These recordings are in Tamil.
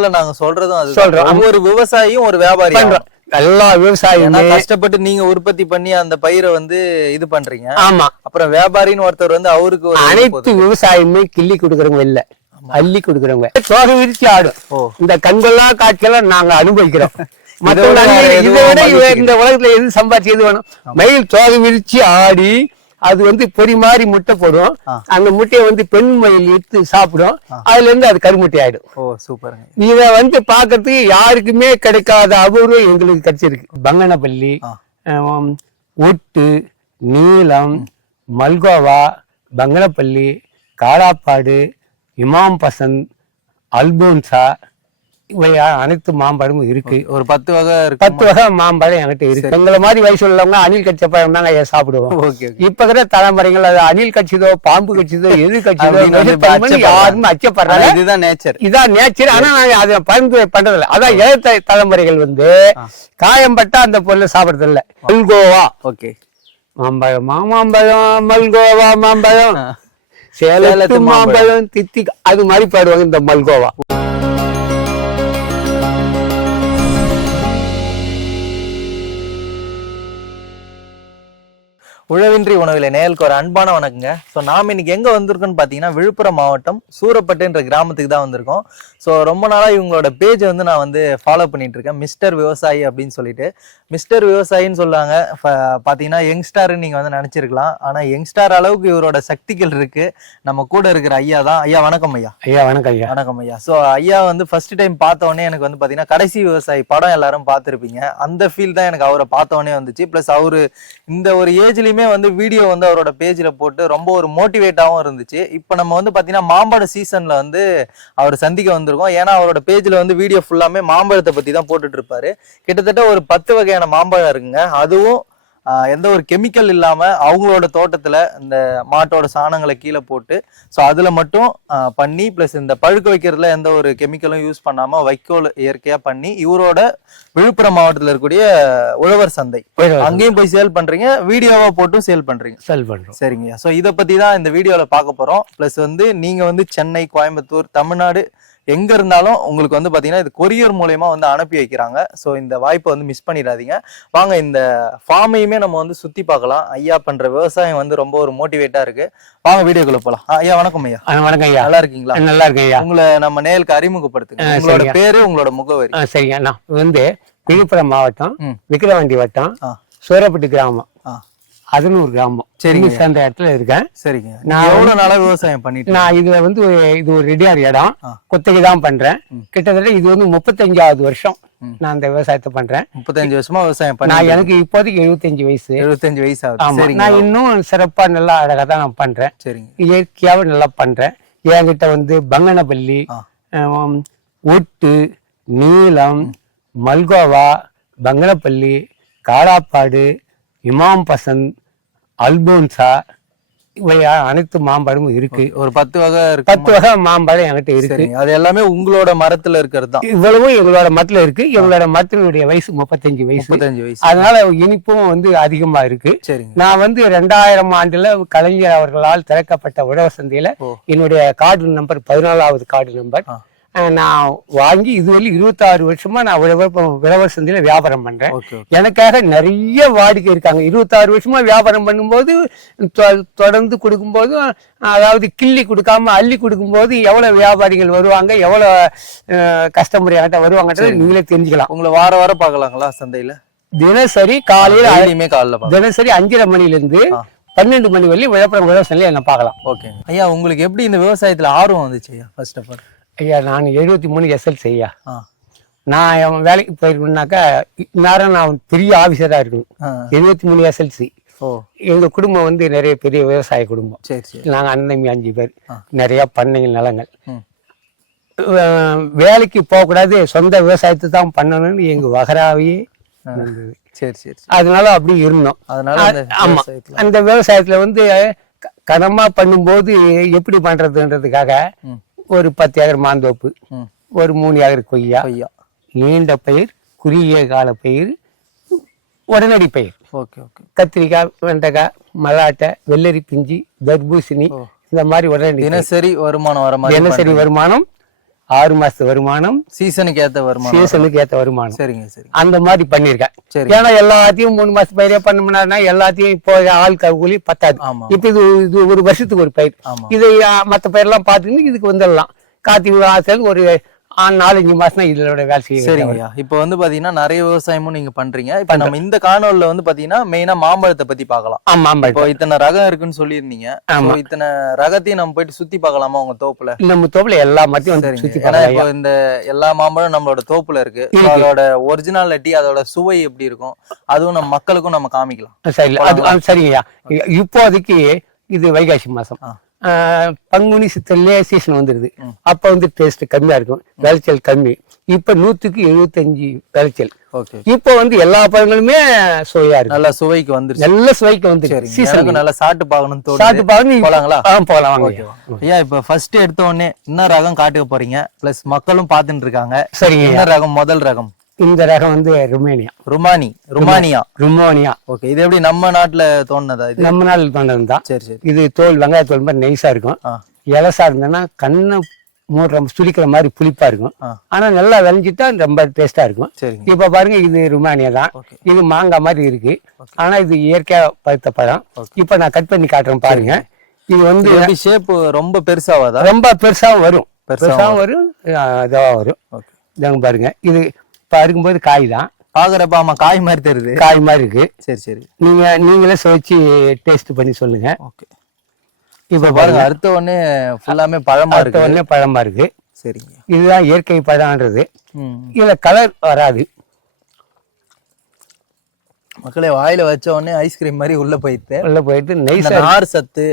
சேனல்ல நாங்க சொல்றதும் அது சொல்றோம். ஒவ்வொரு விவசாயியும் ஒரு வியாபாரி பண்றோம். எல்லா விவசாயியும் கஷ்டப்பட்டு நீங்க உற்பத்தி பண்ணி அந்த பயிரை வந்து இது பண்றீங்க. ஆமா. அப்புறம் வியாபாரின்னு ஒருத்தர் வந்து அவருக்கு ஒரு அனைத்து விவசாயமே கிள்ளி கொடுக்குறவங்க இல்ல, அள்ளி கொடுக்குறவங்க. தோகை விரிச்சு ஆடும். இந்த கண்கொள்ளா காட்சியெல்லாம் நாங்க அனுபவிக்கிறோம். இதை விட இந்த உலகத்துல எது சம்பாதிச்சு எது வேணும்? மயில் தோகை விரிச்சு ஆடி அது வந்து பொறி மாதிரி முட்டை போடும். அந்த முட்டையை வந்து பெண் மயில் எடுத்து சாப்பிடும். அதுல இருந்து அது கருமுட்டை ஆயிடும். சூப்பருங்க. இத வந்து பாக்குறதுக்கு யாருக்குமே கிடைக்காத அபூர்வம் எங்களுக்கு கிடைச்சிருக்கு. பங்கனப்பள்ளி, ஒட்டு, நீலம், மல்கோவா, பங்கனப்பள்ளி, காடாப்பாடு, இமாம் பசந்த், அல்போன்சா, இவை அனைத்து மாம்பழமும் இருக்கு. ஒரு 10 வகை இருக்கு. 10 வகை மாம்பழம் என்கிட்ட இருக்கு. எங்களை மாதிரி வயசு உள்ளவங்க அணில் கட்ச பழம் தாங்க சாப்பிடுவோம். இப்ப இருக்கிற தலைமுறைகள் அது அணில் கட்சிதோ பாம்பு கட்சிதோ எது கட்சிதோ யாருமே அச்சப்படுறாங்க. இதுதான் நேச்சர், இதான் நேச்சர். ஆனா நாங்க அதை பரிந்துரை பண்றதில்ல. அதான் இளைய தலைமுறைகள் வந்து காயம்பட்டா அந்த பொருளை சாப்பிடறது இல்ல. மல்கோவா மாம்பழம், மாம்பழம், மல்கோவா மாம்பழம், சேலத்து மாம்பழம், தித்தி, அது மாதிரி பாடுவாங்க இந்த மல்கோவா. உழவின்றி உணவில நேயலுக்கு ஒரு அன்பான வணக்கங்க. ஸோ நாம் இன்னைக்கு எங்கே வந்திருக்கோன்னு பார்த்தீங்கன்னா விழுப்புரம் மாவட்டம் சூரப்பட்டுன்ற கிராமத்துக்கு தான் வந்திருக்கோம். ஸோ ரொம்ப நாளாக இவங்களோட பேஜை வந்து நான் வந்து ஃபாலோ பண்ணிட்டு இருக்கேன், மிஸ்டர் விவசாயி அப்படின்னு சொல்லிட்டு. மிஸ்டர் விவசாயின்னு சொல்லுவாங்க. பார்த்தீங்கன்னா யங்ஸ்டார்னு நீங்கள் வந்து நினச்சிருக்கலாம். ஆனால் யங்ஸ்டார் அளவுக்கு இவரோட சக்திகள் இருக்கு. நம்ம கூட இருக்கிற ஐயா தான். ஐயா வணக்கம். ஐயா வணக்கம். ஐயா வணக்கம். ஐயா ஸோ ஐயா வந்து ஃபர்ஸ்ட் டைம் பார்த்தோன்னே எனக்கு வந்து பார்த்தீங்கன்னா கடைசி விவசாயி படம் எல்லாரும் பார்த்துருப்பீங்க. அந்த ஃபீல் தான் எனக்கு அவரை பார்த்தோன்னே வந்துச்சு. ப்ளஸ் அவரு இந்த ஒரு ஏஜ்லையுமே வந்து வீடியோ வந்து அவரோட பேஜ்ல போட்டு ரொம்ப ஒரு மோட்டிவேட்டாவும் இருந்துச்சு. இப்போ நம்ம வந்து பாத்தீங்கன்னா மாம்பழ சீசன்ல வந்து அவர் சந்திக்க வந்திருக்கோம். ஏன்னா அவரோட பேஜ்ல வந்து வீடியோ ஃபுல்லாமே மாம்பழத்தை பத்தி தான் போட்டுட்டு இருப்பாரு. கிட்டத்தட்ட ஒரு 10 வகையான மாம்பழம் இருக்குங்க. அதுவும் எந்த ஒரு கெமிக்கல் இல்லாம அவங்களோட தோட்டத்துல இந்த மாட்டோட சாணங்களை கீழே போட்டு ஸோ அதுல மட்டும் பண்ணி பிளஸ் இந்த பழுக்க வைக்கிறதுல எந்த ஒரு கெமிக்கலும் யூஸ் பண்ணாம வைக்கோல் இயற்கையா பண்ணி இவரோட விழுப்புரம் மாவட்டத்துல இருக்கக்கூடிய உழவர் சந்தை அங்கேயும் போய் சேல் பண்றீங்க, வீடியோவா போட்டும் சேல் பண்றீங்க. சரிங்க. ஸோ இதை பத்தி தான் இந்த வீடியோல பார்க்க போறோம். பிளஸ் வந்து நீங்க வந்து சென்னை, கோயம்புத்தூர், தமிழ்நாடு எங்க இருந்தாலும் உங்களுக்கு வந்து பாத்தீங்கன்னா இது கொரியர் மூலயமா வந்து அனுப்பி வைக்கிறாங்க. ஸோ இந்த வாய்ப்பை வந்து மிஸ் பண்ணிடாதீங்க. வாங்க இந்த ஃபார்மையுமே நம்ம வந்து சுத்தி பார்க்கலாம். ஐயா பண்ற விவசாயம் வந்து ரொம்ப ஒரு மோட்டிவேட்டா இருக்கு. வாங்க வீடியோக்குள்ள போலாம். ஐயா வணக்கம். ஐயா வணக்கம். ஐயா நல்லா இருக்கீங்களா? நல்லா இருக்கேன் ஐயா. உங்களை நம்ம நேயலுக்கு அறிமுகப்படுத்துங்க. உங்களோட பேரு, உங்களோட முகவரி. சரிங்க. நான் வந்து விழுப்புரம் மாவட்டம் விக்கிரவாண்டி வட்டம் சூரப்பட்டு கிராமம், அதனூர் கிராமம். சரிங்க. அந்த இடத்துல இருக்கேன். சரிங்க. நான் எவ்வளவு நாளா விவசாயம் பண்ணிட்டு? நான் இதுல வந்து இது ஒரு ரெடியார் இடம், குத்தகை தான் பண்றேன். கிட்டத்தட்ட இது வந்து 35வது வருஷம் நான் அந்த விவசாயத்தை பண்றேன். 35 வருஷமா விவசாயம் பண்ண. நான் எனக்கு இப்போதைக்கு 75 வயசு. 75 வயசு ஆகுது. நான் இன்னும் சிறப்பா நல்லா அழகா தான் நான் பண்றேன். சரிங்க. இயற்கையாவும் நல்லா பண்றேன். என்கிட்ட வந்து பங்கனப்பள்ளி, ஒட்டு, நீலம், மல்கோவா, பங்கனப்பள்ளி, காடாப்பாடு, இமாம் பசந்த், அல்போன்சா, இவை அனைத்து மாம்பழமும் இருக்கு. ஒரு 10 வகை இருக்கு. 10 வகை மாம்பழம் என்கிட்ட இருக்கு. அது எல்லாமே உங்களோட மரத்துல இருக்கிறது தான். இவ்வளவும் எங்களோட மரத்துல இருக்கு. எங்களோட மரத்தினுடைய வயசு 35 வயசு. அதனால இனிப்பும் வந்து அதிகமா இருக்கு. நான் வந்து 2000 ஆண்டுல கலைஞர் அவர்களால் திறக்கப்பட்ட உழவர் சந்தையில என்னுடைய கார்டு நம்பர் 14வது கார்டு நம்பர் நான் வாங்கி இதுவரை 26 வருஷமா நான் உழவர் சந்தையில வியாபாரம் பண்றேன். எனக்காக நிறைய வாடிக்கை இருக்காங்க. 26 வருஷமா வியாபாரம் பண்ணும்போது தொடர்ந்து கொடுக்கும்போது, அதாவது கிள்ளி கொடுக்காம அள்ளி கொடுக்கும்போது எவ்வளவு வியாபாரிகள் வருவாங்க, எவ்வளவு கஸ்டமர் என்கிட்ட வருவாங்கன்றது நீங்களே தெரிஞ்சுக்கலாம். உங்களை வாரம் பாக்கலாங்களா சந்தையில? தினசரி காலையில தினசரி 5:30 மணிலிருந்து 12 மணி வரையும் விழுப்புரம் உழவர் சந்தையில என்ன பார்க்கலாம். ஓகே ஐயா, உங்களுக்கு எப்படி இந்த விவசாயத்துல ஆர்வம் வந்துச்சு ஐயா? ஃபர்ஸ்ட் ஆஃப் ஆல் ஐயா, நான் 73 SLC ஐயா. நான் என் வேலைக்கு போயிருக்கணும்னாக்கா நேரம் நான் பெரிய ஆபீசரா இருக்கணும். 73 SLC. எங்க குடும்பம் வந்து நிறைய பெரிய விவசாய குடும்பம். நாங்க அண்ணன் 5 பேர், நிறைய பண்ணைகள், நிலங்கள். வேலைக்கு போகக்கூடாது, சொந்த விவசாயத்தை தான் பண்ணணும்னு எங்க வகராவே இருந்தது. அதனால அப்படி இருந்தோம். ஆமா, அந்த விவசாயத்துல வந்து கனமா பண்ணும்போது எப்படி பண்றதுன்றதுக்காக ஒரு 10 ஏக்கர் மாந்தோப்பு, ஒரு 3 ஏக்கர் கொய்யா, நீண்ட பயிர், குறுகிய கால பயிர், உடனடி பயிர், கத்திரிக்காய், வெண்டைக்காய், மல்லாட்டை, வெள்ளரி பிஞ்சி, தர்பூசணி, இந்த மாதிரி உடனடி தினசரி வருமானம் தினசரி வருமானம் 6 மாசத்து வருமானம், சீசனுக்கு ஏத்த வருமானம். சீசனுக்கு ஏத்த வருமானம். சரிங்க சரி. அந்த மாதிரி பண்ணிருக்கேன். ஏன்னா எல்லாத்தையும் 3 மாசத்து பயிரே பண்ணோம்னா எல்லாத்தையும் இப்போ ஆள் கூலி பத்தாது. இப்ப இது ஒரு வருஷத்துக்கு ஒரு பயிர். இது மத்த பயிரெல்லாம் பாத்துக்கிட்டு இதுக்கு வந்துடலாம். கார்த்திகை ஒரு 4-5 மாசம் இதோட வேலை செய்ய. சரிங்கய்யா. இப்ப வந்து பாத்தீங்கன்னா நிறைய விவசாயமும் நீங்க பண்றீங்க. இப்ப நம்ம இந்த காணொலியில வந்து பாத்தீங்கன்னா மெயினா மாம்பழத்தை பத்தி பாக்கலாம். இப்போ இத்தனை ரகம் இருக்குன்னு சொல்லியிருந்தீங்க. இத்தனை ரகத்தையும் நம்ம போயிட்டு சுத்தி பாக்கலாமா உங்க தோப்புல? நம்ம தோப்புல எல்லா மத்தியும் சுத்தி பார்க்கலாம். இப்போ இந்த எல்லா மாம்பழம் நம்மளோட தோப்புல இருக்கு. அதோட ஒரிஜினாலிட்டி, அதோட சுவை எப்படி இருக்கும், அதுவும் நம்ம மக்களுக்கும் நம்ம காமிக்கலாம். சரி, அது சரிங்கய்யா. இப்போதைக்கு இது வைகாசி மாசம், பங்குனி சித்திரே சீசன் வந்துருது. அப்ப வந்து டேஸ்ட் கம்மியா இருக்கும், விளைச்சல் கம்மி. இப்ப 100க்கு 75 விளைச்சல். இப்ப வந்து எல்லா பழங்களுமே சுவையா இருக்கு, நல்ல சுவைக்கு வந்துருச்சு. நல்ல சுவைக்கு வந்து சீசனுக்கு நல்லா சாப்பிட்டு பார்க்கணும். சாப்பிட்டு பார்க்கணும். போலாங்களா? போலாம். ஐயா, இப்ப ஃபர்ஸ்ட் எடுத்த உடனே என்ன ரகம் காட்டுக்க போறீங்க? பிளஸ் மக்களும் பாத்துட்டு இருக்காங்க. சரிங்க. என்ன ரகம்? முதல் ரகம் இந்த ரகம் வந்து ருமானியா. ஓகே. இது எப்படி நம்ம நாட்டுல தோணுனதா? இது நம்ம நாட்டுல தோணுனதுதான். சரி சரி. இது வெங்காய தோல் மாதிரி நைஸா இருக்கும். இலசா இருந்ததுன்னா கண்ணை மூடுற சுளிக்கிற மாதிரி புளிப்பா இருக்கும். ஆனா நல்லா விளைஞ்சிட்டா ரொம்ப டேஸ்டா இருக்கும். இப்ப பாருங்க, இது ருமானியா தான். இது மாங்காய் மாதிரி இருக்கு. ஆனா இது இயற்கையா பழுத்த பழம். இப்ப நான் கட் பண்ணி காட்டுறேன் பாருங்க. இது வந்து ஷேப் ரொம்ப பெருசாவாதா? ரொம்ப பெருசாவும் வரும், இதா வரும். பாருங்க, இது இருக்கும்போது காய் தான் பாக்குறப்ப. ஆமா, காய் மாதிரி தெரியுது. காய் மாதிரி இருக்கு. சரி சரி. நீங்களே சுவைச்சு டேஸ்ட் பண்ணி சொல்லுங்க. ஓகே. இப்ப பாருங்க, அறுத்த உடனே ஃபுல்லாமே பழமா இருக்கு. சரிங்க. இதுதான் இயற்கை பழம்ன்றது. இதுல கலர் வராது. மக்களே, வாயில வச்ச உடனே ஐஸ்கிரீம் மாதிரி உள்ள போயிட்டு நைஸ் நார் சத்து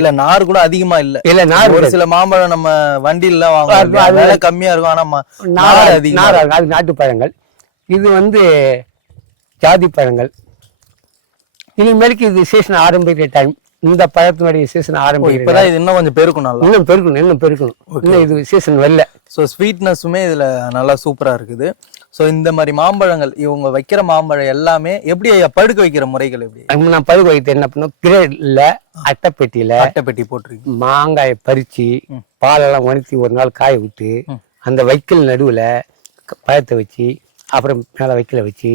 இல்ல, நார் கூட அதிகமா இல்ல. நார் ஒரு சில மாம்பழம் நம்ம வண்டியில வாங்குவோம், விலை கம்மியா இருக்கும். ஆனா நார் அதிகமா. அது நாட்டு பழங்கள். இது வந்து ஜாதி பழங்கள். இனிமேலுக்கு இது சீசன் ஆரம்பிக்கிற டைம். இந்த பழத்தினுடைய சீசன் ஆரம்பிக்கும். இப்பதான் இது இன்னும் கொஞ்சம் பெருக்கணும். இன்னும் பெருக்கணும். இன்னும் இது சீசன் வரல. ஸோ ஸ்வீட்னஸுமே இதுல நல்லா சூப்பரா இருக்குது. ஸோ இந்த மாதிரி மாம்பழங்கள், இவங்க வைக்கிற மாம்பழம் எல்லாமே எப்படி பழுக்க வைக்கிற முறைகள் எப்படி? நான் பழுக்க வைக்கிறது என்ன பண்ணும், கிரேட்ல அட்டைப்பெட்டி போட்டிருக்கீங்க. மாங்காயை பறிச்சு பாலெல்லாம் உணர்த்தி ஒரு நாள் காய விட்டு அந்த வைக்கல் நடுவுல பழத்தை வச்சு, அப்புறம் மேல வைக்கல வச்சு,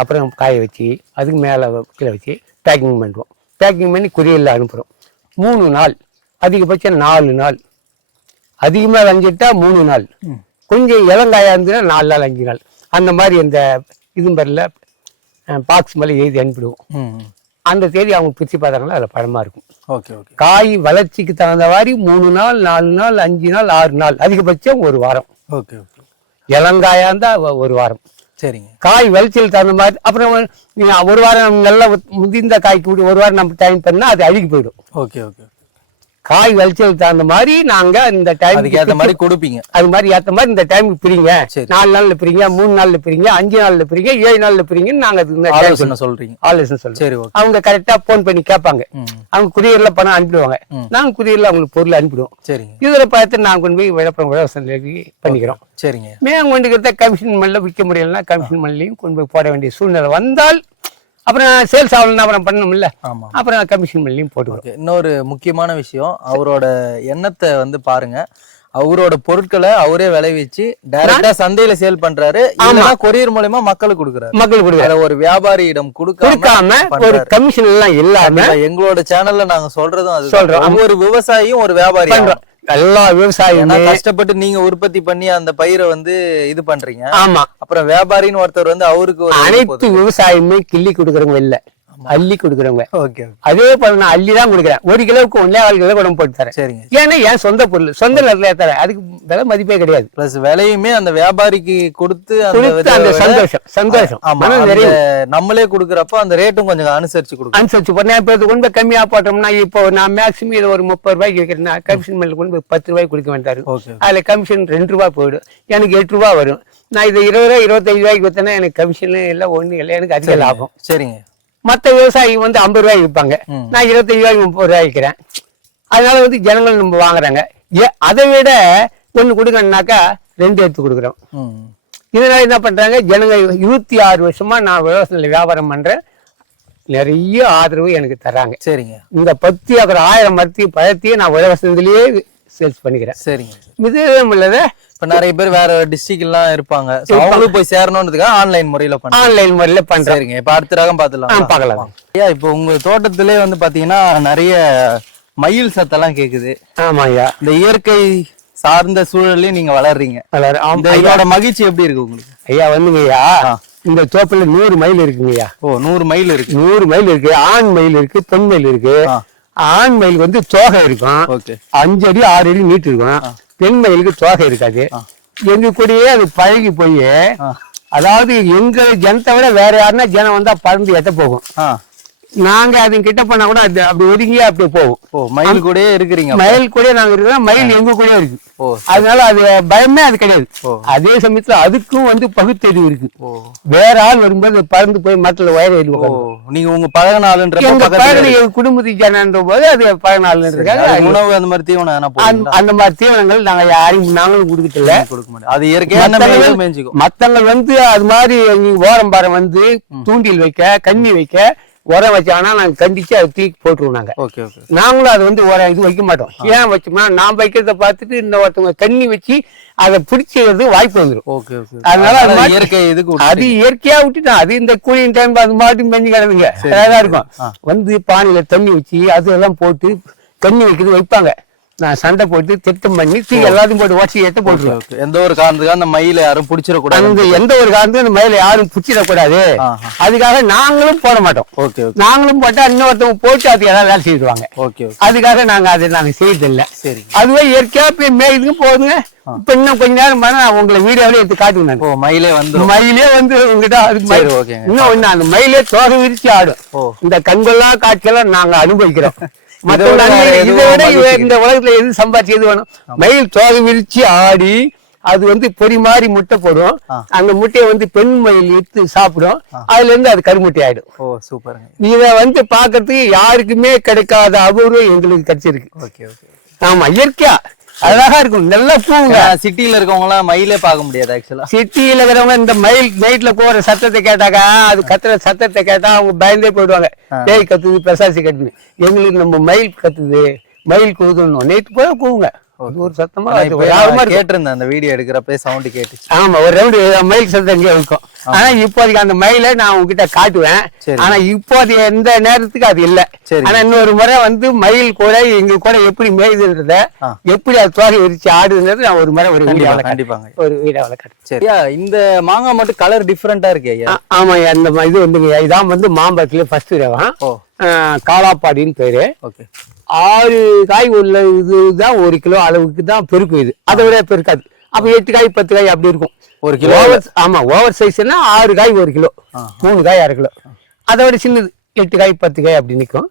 அப்புறம் காய வச்சு, அதுக்கு மேல வைக்கல வச்சு பேக்கிங் பண்ணுவோம். பேக்கிங் பண்ணி கொரியரில் அனுப்புறோம். 3 நாள், அதிகபட்சம் 4 நாள். அதிகமா விளைஞ்சிட்டா 3 நாள். கொஞ்சம் இளங்காயா இருந்ததுன்னா 4 நாள் 5 நாள். அந்த மாதிரி இந்த இது மாதிரில பாக்ஸ் மேலே எழுதி அனுப்பிடுவோம். அந்த தேதி அவங்க பிரிச்சு பார்த்தாங்கன்னா அதில் பழமா இருக்கும். காய் வளர்ச்சிக்கு தகுந்த மாதிரி 3 நாள் 4 நாள் 5 நாள் 6 நாள், அதிகபட்சம் 1 வாரம். இளங்காயா இருந்தா 1 வாரம். சரிங்க. காய் விளைச்சல் தகுந்த மாதிரி. அப்புறம் 1 வாரம் நல்லா முதிர்ந்த காய்க்கு 1 வாரம் நம்ம டைம் பண்ணா அது அழுகி போயிடும். காய் விளைச்சல் தகுந்த மாதிரி நாங்க இந்த டைம் ஏத்த மாதிரி கொடுப்பீங்க. அது மாதிரி ஏத்த மாதிரி இந்த டைமுக்கு பிரிங்க. 4 நாள்ல பிரிங்க, 3 நாள்ல பிரிங்க, 5 நாள்ல பிரிங்க, 7 நாள்ல பிரிங்கன்னு நாங்க ஆலோசனை சொல்றோம். அவங்க கரெக்டா போன் பண்ணி கேட்பாங்க. அவங்க குரியர்ல பணம் அனுப்பிடுவாங்க. நாங்க குரியர்ல அவங்களுக்கு பொருள் அனுப்பிடுவோம். இதுல பார்த்து நாங்க கொண்டு போய் விளப்பரம் விவசாயம் பண்ணிக்கிறோம். சரிங்க. மேம் கொண்டு கமிஷன் மண்ணில் விற்க முடியலன்னா கமிஷன் மண்ணிலையும் கொண்டு போய் போட வேண்டிய சூழ்நிலை வந்தால் அப்புறம் சேல்ஸ் ஆகலன்னா அப்புறம் பண்ணணும்ல, அப்புறம் கமிஷன் மண்ணிலையும் போட்டு. இன்னொரு முக்கியமான விஷயம், அவரோட எண்ணத்தை வந்து பாருங்க. அவரோட பொருட்களை அவரே விளைவிச்சு டைரக்டா சந்தையில சேல் பண்றாரு. கொரியர் மூலமா மக்களுக்கு கொடுக்குறாரு. ஒரு வியாபாரியிடம் கொடுக்காம ஒரு கமிஷன் எல்லாம் இல்லாம எங்களோட சேனல்ல நாங்க சொல்றதும் அது சொல்றோம். ஒரு விவசாயியும் ஒரு வியாபாரி, எல்லா விவசாயியும் கஷ்டப்பட்டு நீங்க உற்பத்தி பண்ணி அந்த பயிரை வந்து இது பண்றீங்க. ஆமா. அப்புறம் வியாபாரின்னு ஒருத்தர் வந்து அவருக்கு அனைத்து விவசாயமே கிள்ளி கொடுக்கறவங்க இல்ல, அள்ளி கொடுக்குறவங்க. அதே போல நான் அள்ளிதான் கொடுக்குறேன். 1 கிலோவுக்கு 1.25 கிலோ உடம்பு போட்டு தரேன். சரிங்க. ஏன்னா என் சொந்த பொருள், சொந்த நிலத்துல தரேன். அதுக்கு விலை மதிப்பே கிடையாது. பிளஸ் விலையுமே அந்த வியாபாரிக்கு கொடுத்து அந்த சந்தோஷம் நம்மளே கொடுக்குறப்ப அந்த ரேட்டும் கொஞ்சம் அனுசரிச்சு பண்ண. இப்ப கொண்டு போய் கம்மியா போட்டோம்னா, இப்போ நான் மேக்சிமம் இதை ஒரு 30 ரூபாய்க்கு விற்கிறேன்னா கமிஷன் மேல கொண்டு போய் 10 ரூபாய்க்கு கொடுக்க வேண்டாரு. அதுல கமிஷன் 2 ரூபாய் போயிடும். எனக்கு 8 ரூபாய் வரும். நான் இதை 20 ரூபாய் 25 ரூபாய்க்கு வித்தேன்னா எனக்கு கமிஷன் எல்லாம் ஒண்ணு இல்லை, எனக்கு அதிக லாபம். சரிங்க. மற்ற விவசாயி வந்து 50 ரூபாய்க்கு விற்பாங்க, நான் 25 ரூபாய்க்கு 30 ரூபாய் விற்கிறேன். அதனால வந்து ஜனங்கள் நம்ம வாங்குறாங்க. அதை விட 1 கொடுக்கணும்னாக்கா 2 எடுத்து கொடுக்குறோம். இதனால என்ன பண்றாங்க ஜனங்க, 26 வருஷமா நான் விவசாயத்துல வியாபாரம் பண்றேன், நிறைய ஆதரவு எனக்கு தர்றாங்க. சரிங்க. இந்த 10 1000 மரத்தையும் பழத்தையும் நான் விவசாயத்திலேயே சேல்ஸ் பண்ணிக்கிறேன். சரிங்க. இது இல்லத இப்ப நிறைய பேர் வேற டிஸ்ட்ரிக்ட் எல்லாம் இருப்பாங்க, அவங்களும் போய் சேரணும்ன்றதுக்காக ஆன்லைன் முறையில பண்றேன். ஆன்லைன் முறையில பண்றேன். சரிங்க, இப்ப அடுத்த ரகம் பாத்துலாம். ஐயா, இப்போ உங்க தோட்டத்திலே வந்து பாத்தீங்கன்னா நிறைய மயில் சத்தெல்லாம் கேக்குது. ஆமா ஐயா, இந்த இயற்கை சார்ந்த சூழலையும் நீங்க வளர்றீங்க. இதோட மகிழ்ச்சி எப்படி இருக்கு உங்களுக்கு? ஐயா வந்துங்கய்யா, இந்த தோப்புல 100 மயில் இருக்குங்கய்யா. ஓ, 100 மயில் இருக்கு. 100 மயில் இருக்கு. ஆண் மயில் இருக்கு, பெண் மயில் இருக்கு. ஆண் மயில் வந்து தோகை இருக்கும், 5 அடி 6 அடி நீட்டு இருக்கும். பெண் மயிலுக்கு தோகை இருக்காது. எங்க கூடயே அது பழகி போய், அதாவது எங்க ஜனத்தை விட வேற யாருன்னா ஜனம் வந்தா பறந்து எட்ட போகும். நாங்க அது கிட்ட பண்ணா கூட அது அப்படி ஒதுங்கி அப்படி போகும். மயில் கூட இருக்கிறீங்க? மயில் கூட நாங்க இருக்கிறோம், மயில் எங்க கூட இருக்கு. அதனால அது பயமே அது கிடையாது. அதே சமயத்துல அதுக்கும் வந்து பகுத்தறிவு இருக்கு. வேற ஆள் வரும்போது பறந்து போய் மரத்துல வயர ஏறி நீங்க உங்க பழகினாலுன்ற குடும்பத்துக்கு ஜனன்ற போது அது பழகினாலுன்றதுக்காக உணவு அந்த மாதிரி தீவனம் அந்த மாதிரி தீவனங்கள் நாங்க யாரையும் நாங்களும் கொடுக்கல. அது இயற்கையாக மத்தவங்க வந்து அது மாதிரி ஓரம் பாரம் வந்து தூண்டில் வைக்க, கண்ணி வைக்க, உரம் வச்சாங்கன்னா நாங்க கண்டிச்சு அதை தூக்கி போட்டுருவோம். நாங்க நாங்களும் அது வந்து உரம் இது வைக்க மாட்டோம். ஏன் வச்சோம்னா நான் வைக்கிறத பார்த்துட்டு இன்னொருத்தவங்க தண்ணி வச்சு அதை பிடிச்சது வாய்ப்பு வந்துடும். அதனால அது இயற்கையா விட்டுட்டோம். அது இந்த கூலிங் டைம் அது மாட்டும் பெஞ்சு கிடக்குங்க, அழகா இருக்கும். வந்து பானையில தண்ணி வச்சு அதெல்லாம் போட்டு தண்ணி வைக்கிறது வைப்பாங்க. நான் சண்டை போட்டு திட்டம் பண்ணி எல்லாத்தையும் போட்டு உடச்சி எட்ட போட்டுருவேன். எந்த ஒரு காரணத்துக்கு அந்த மயில யாரும் பிடிச்சிடக்கூடாது. அந்த எந்த ஒரு காரணத்துக்கு அந்த மயில யாரும் பிடிச்சிடக்கூடாது, அதுக்காக நாங்களும் போட மாட்டோம். நாங்களும் போட்டா இன்னொருத்தவங்க போட்டு அதுக்கு ஏதாவது வேலை செய்வாங்க. அதுக்காக நாங்க அதை செய்யறது இல்லை. அதுவே இயற்கையா போய் மேய்துக்கு போதுங்க. இப்ப இன்னும் கொஞ்ச நேரம் நான் உங்களை வீடியோவில எடுத்து காட்டுங்க. மயிலே வந்து உங்ககிட்ட இன்னும் ஒண்ணு, அந்த மயிலே தோகை விரிச்சு ஆடும். இந்த கண்கொள்ளா காட்சியெல்லாம் நாங்க அனுபவிக்கிறோம். இதை விட இந்த உலகத்துல எது சம்பாதிச்சு எது வேணும்? மயில் தோகை விரிச்சு ஆடி அது வந்து பொறி மாதிரி முட்டை போடும். அந்த முட்டையை வந்து பெண் மயில் எடுத்து சாப்பிடும். அதுல இருந்து அது கருமுட்டை ஆயிடும். இத வந்து பாக்குறதுக்கு யாருக்குமே கிடைக்காத அபூர்வம் எங்களுக்கு கிடைச்சிருக்கு. ஆமா, இயற்கையா அழகா இருக்கும். நல்லா பூங்க. சிட்டில இருக்கவங்க எல்லாம் மயிலே பார்க்க முடியாது. ஆக்சுவலா சிட்டியில இருக்கிறவங்க இந்த மயில் நைட்ல போற சத்தத்தை கேட்டாக்கா, அது கத்துற சத்தத்தை கேட்டா அவங்க பயந்தே போயிடுவாங்க. பேய் கத்துது, பிரசாசி கத்துது. எங்களுக்கு நம்ம மயில் கத்துது, மயில் கூதுன்னு நைட்டு போய் கூவுங்க. ஒரு சத்தமா கேட்டிருந்தேன் அந்த வீடியோ எடுக்கிறப்ப சவுண்ட் கேட்டுச்சு. ஆமா, ஒரு ரவுண்டு மயில் சத்தம் இங்கே இருக்கும். ஆனா இப்போதைக்கு அந்த மயிலை நான் உங்ககிட்ட காட்டுவேன். ஆனா இப்போதைய எந்த நேரத்துக்கு அது இல்ல. ஆனா இன்னொரு முறை வந்து மயில் கூட எங்க கூட எப்படி மேய்துன்றத, எப்படி அது தோகை விரிச்சு ஆடுதுன்றது நான் ஒரு முறை ஒரு வீடியோல காட்டுறேன். சரியா? இந்த மாங்காய் மட்டும் கலர் டிஃபரெண்டா இருக்கு ஐயா. ஆமா, அந்த இது வந்துங்க, இதான் வந்து மாம்பழத்துல ஃபர்ஸ்ட் ரகம், காலாப்பாடின்னு பேரு. 6 காய் உள்ள இதுதான் 1 கிலோ அளவுக்கு தான் பெருக்கும். இது அதை விட பெருக்காது. அப்ப 8 காய் 10 காய் அப்படி இருக்கும். 1 கிலோ. ஆமா, ஓவர் சைஸ்னா 6 காய் 1 கிலோ, 3 காய் 1/2 கிலோ. அதை விட சின்னது 8 காய் 10 காய் அப்படி நிக்கும்.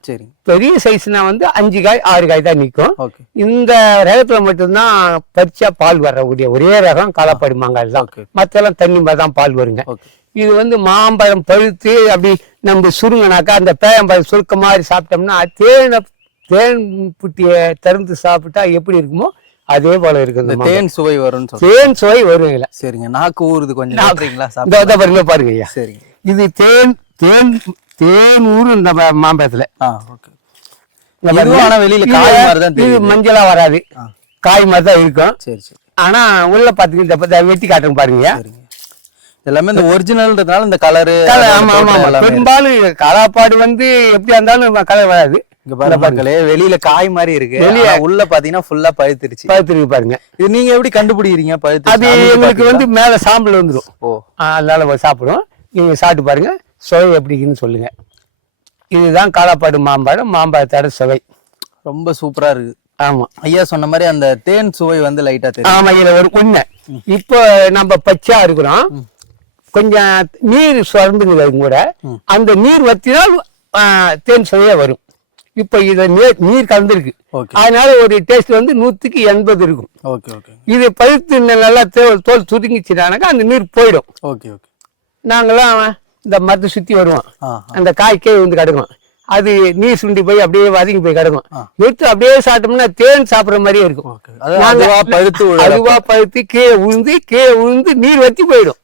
பெரிய சைஸ்னா வந்து 5 காய் 6 காய் தான் நிக்கும். இந்த ரகத்துல மட்டும்தான் பறிச்சா பால் வரக்கூடிய ஒரே ரகம் காலாப்பாடி மாங்காய் தான். மத்தெல்லாம் தண்ணி மாதிரி தான் பால் வருங்க. இது வந்து மாம்பழம் பழுத்து அப்படி நம்ம சுருங்கினாக்கா அந்த பேயம்பழம் சுருக்க மாதிரி சாப்பிட்டோம்னா தேன் புட்டிய திறந்து சாப்பிட்டா எப்படி இருக்குமோ அதே போல இருக்கு. தேன் சுவை வரும். தேன் சுவை வருவீங்களா? சரிங்க, நாக்கு ஊறுது கொஞ்சம். பாருங்க ஐயா. சரிங்க, இது தேன் ஊரு இந்த மாம்பழத்துல. வெளியில காய் மாதிரிதான், இது மஞ்சளா வராது, காய் மாதிரி தான் இருக்கும். ஆனா உள்ள பாத்தீங்கன்னா வெட்டி காட்டுங்க பாருங்க. எல்லாமே இந்த ஒரிஜினல்ன்றதுனால இந்த கலரு. பெரும்பாலும் காலாப்பாடு வந்து எப்படியா இருந்தாலும் கலர் வராது. வெளியில காய் மாதிரி இருக்கு, உள்ள பாத்தீங்கன்னா ஃபுல்லா பழுத்திருக்கு பாருங்க. இது நீங்க எப்படி கண்டுபிடிக்கிறீங்க பழுத்து? அது எங்களுக்கு வந்து மேல சாம்பல் வந்துடும். அதனால சாப்பிடும். நீங்க சாப்பிட்டு பாருங்க, சுவை எப்படின்னு சொல்லுங்க. இதுதான் காலாப்பாடு மாம்பழம். மாம்பழத்தோட சுவை ரொம்ப சூப்பரா இருக்கு. ஆமா ஐயா சொன்ன மாதிரி அந்த தேன் சுவை வந்து லைட்டா தெரியும். ஆமா, இதுல ஒரு உண்மை. இப்போ நம்ம பச்சையா இருக்கிறோம், கொஞ்சம் நீர் சுரந்துங்க கூட, அந்த நீர் வத்தினால் தேன் சுவையா வரும். இப்ப இத நீர் கலந்துருக்கு, அதனால ஒரு டேஸ்ட் வந்து 100க்கு 80 இருக்கும். இது பழுத்து நல்லா தோல் சுருங்கிச்சுனாக்கா அந்த நீர் போயிடும். நாங்கெல்லாம் இந்த மரத்தை சுத்தி வருவோம், அந்த காய்க்கே வந்து கிடக்கும். அது நீர் சுண்டி போய் அப்படியே வதங்கி போய் கிடக்கும். எடுத்து அப்படியே சாப்பிட்டோம்னா தேன் சாப்பிடுற மாதிரியே இருக்கும். அதுவா பழுத்து கீழே உழுந்து நீர் வத்தி போயிடும்.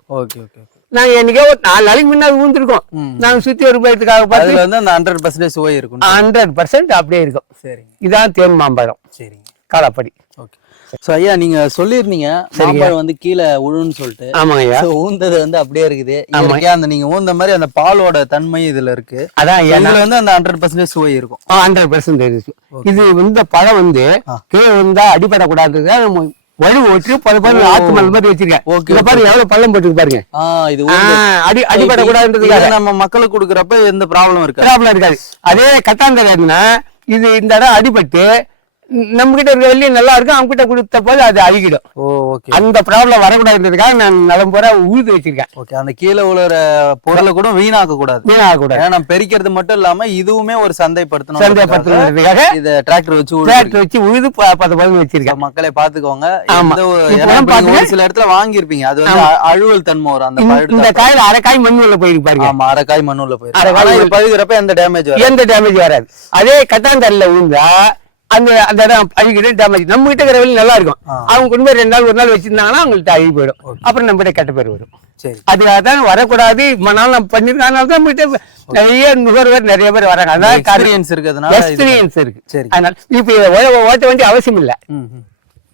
நாங்க என்னைக்கோ 4 நாளைக்கு முன்னாடி ஊந்துருக்கோம். நாங்க சுத்தி ஒரு பயத்துக்காக பார்த்து 100% சுவை இருக்கும். 100% அப்படியே இருக்கும். இதான் தேன் மாம்பழம். காலாப்படி. சோ ஐயா நீங்க சொல்லிருந்தீங்க மாம்பழம் வந்து கீழே உழுன்னு சொல்லிட்டு. ஆமாங்க ஐயா. ஊந்தது வந்து அப்படியே இருக்குது. இயற்கையா அந்த நீங்க ஊந்த மாதிரி அந்த பாலோட தன்மை இதுல இருக்கு. அதான் இதுல வந்து அந்த 100% சுவை இருக்கும். 100% இது இந்த பழம் வந்து கீழே இருந்தா அடிபடக்கூடாது வலு ஓட்டு பல ஆத்து மணல் மாதிரி வச்சிருக்கேன். பாருங்க எவ்வளவு பள்ளம் போட்டு பாருங்க. இது அடிபடக்கூடாதுன்றதுக்காக நம்ம மக்களுக்கு கொடுக்கறப்ப எந்த ப்ராப்ளம் இருக்காது. அதே கட்டாந்தரன்னா இது இந்த இடம் அடிபட்டு நம்ம கிட்ட இருக்க வெளியே நல்லா இருக்கும், அவங்க கிட்ட கொடுத்த போது அது அழுகிடும். அந்த ப்ராப்ளம் வரக்கூடாதுன்றதுக்காக நான் நலம் போற உழுது வச்சிருக்கேன். அந்த கீழே உள்ள பொருளை கூட வீணாக்க கூடாது. நான் பெரிக்கிறது மட்டும் இல்லாம இதுவுமே ஒரு சந்தைப்படுத்தணுன்றதுக்காக இத டிராக்டர் வச்சு உழுது 10 வச்சிருக்கேன். மக்களை பாத்துக்கோங்க. ஒரு சில இடத்துல வாங்கியிருப்பீங்க, அது வந்து அழுவல் தன்மை வரும். அந்த இந்த காயில அரைக்காய் மண் உள்ள போயிருப்பாரு. ஆமா, அரைக்காய் மண் உள்ள போயிருக்கு. பழுகிறப்ப எந்த டேமேஜ் வராது. அதே கட்டாந்தரில விழுந்தா அந்த இடம் அழுகிட்டு டேமேஜ். நம்ம கிட்ட இருக்கிற வெளியே நல்லா இருக்கும், அவங்க கொண்டு போய் 2 நாள் 1 நாள் வச்சிருந்தாங்கன்னா அவங்கள்ட்ட அழுகி போயிடும். அப்புறம் நம்ம கிட்ட கெட்ட பேர் வரும். அதுக்காகத்தான் வரக்கூடாது. நாள் நம்ம பண்ணிருக்கோம். அதனால தான் நம்ம கிட்ட நிறைய நுகர்வோர் நிறைய பேர் வராங்க. அதான் எக்ஸ்பீரியன்ஸ் இருக்கு. அதனால இப்ப ஓட்ட வேண்டிய அவசியம் இல்லை.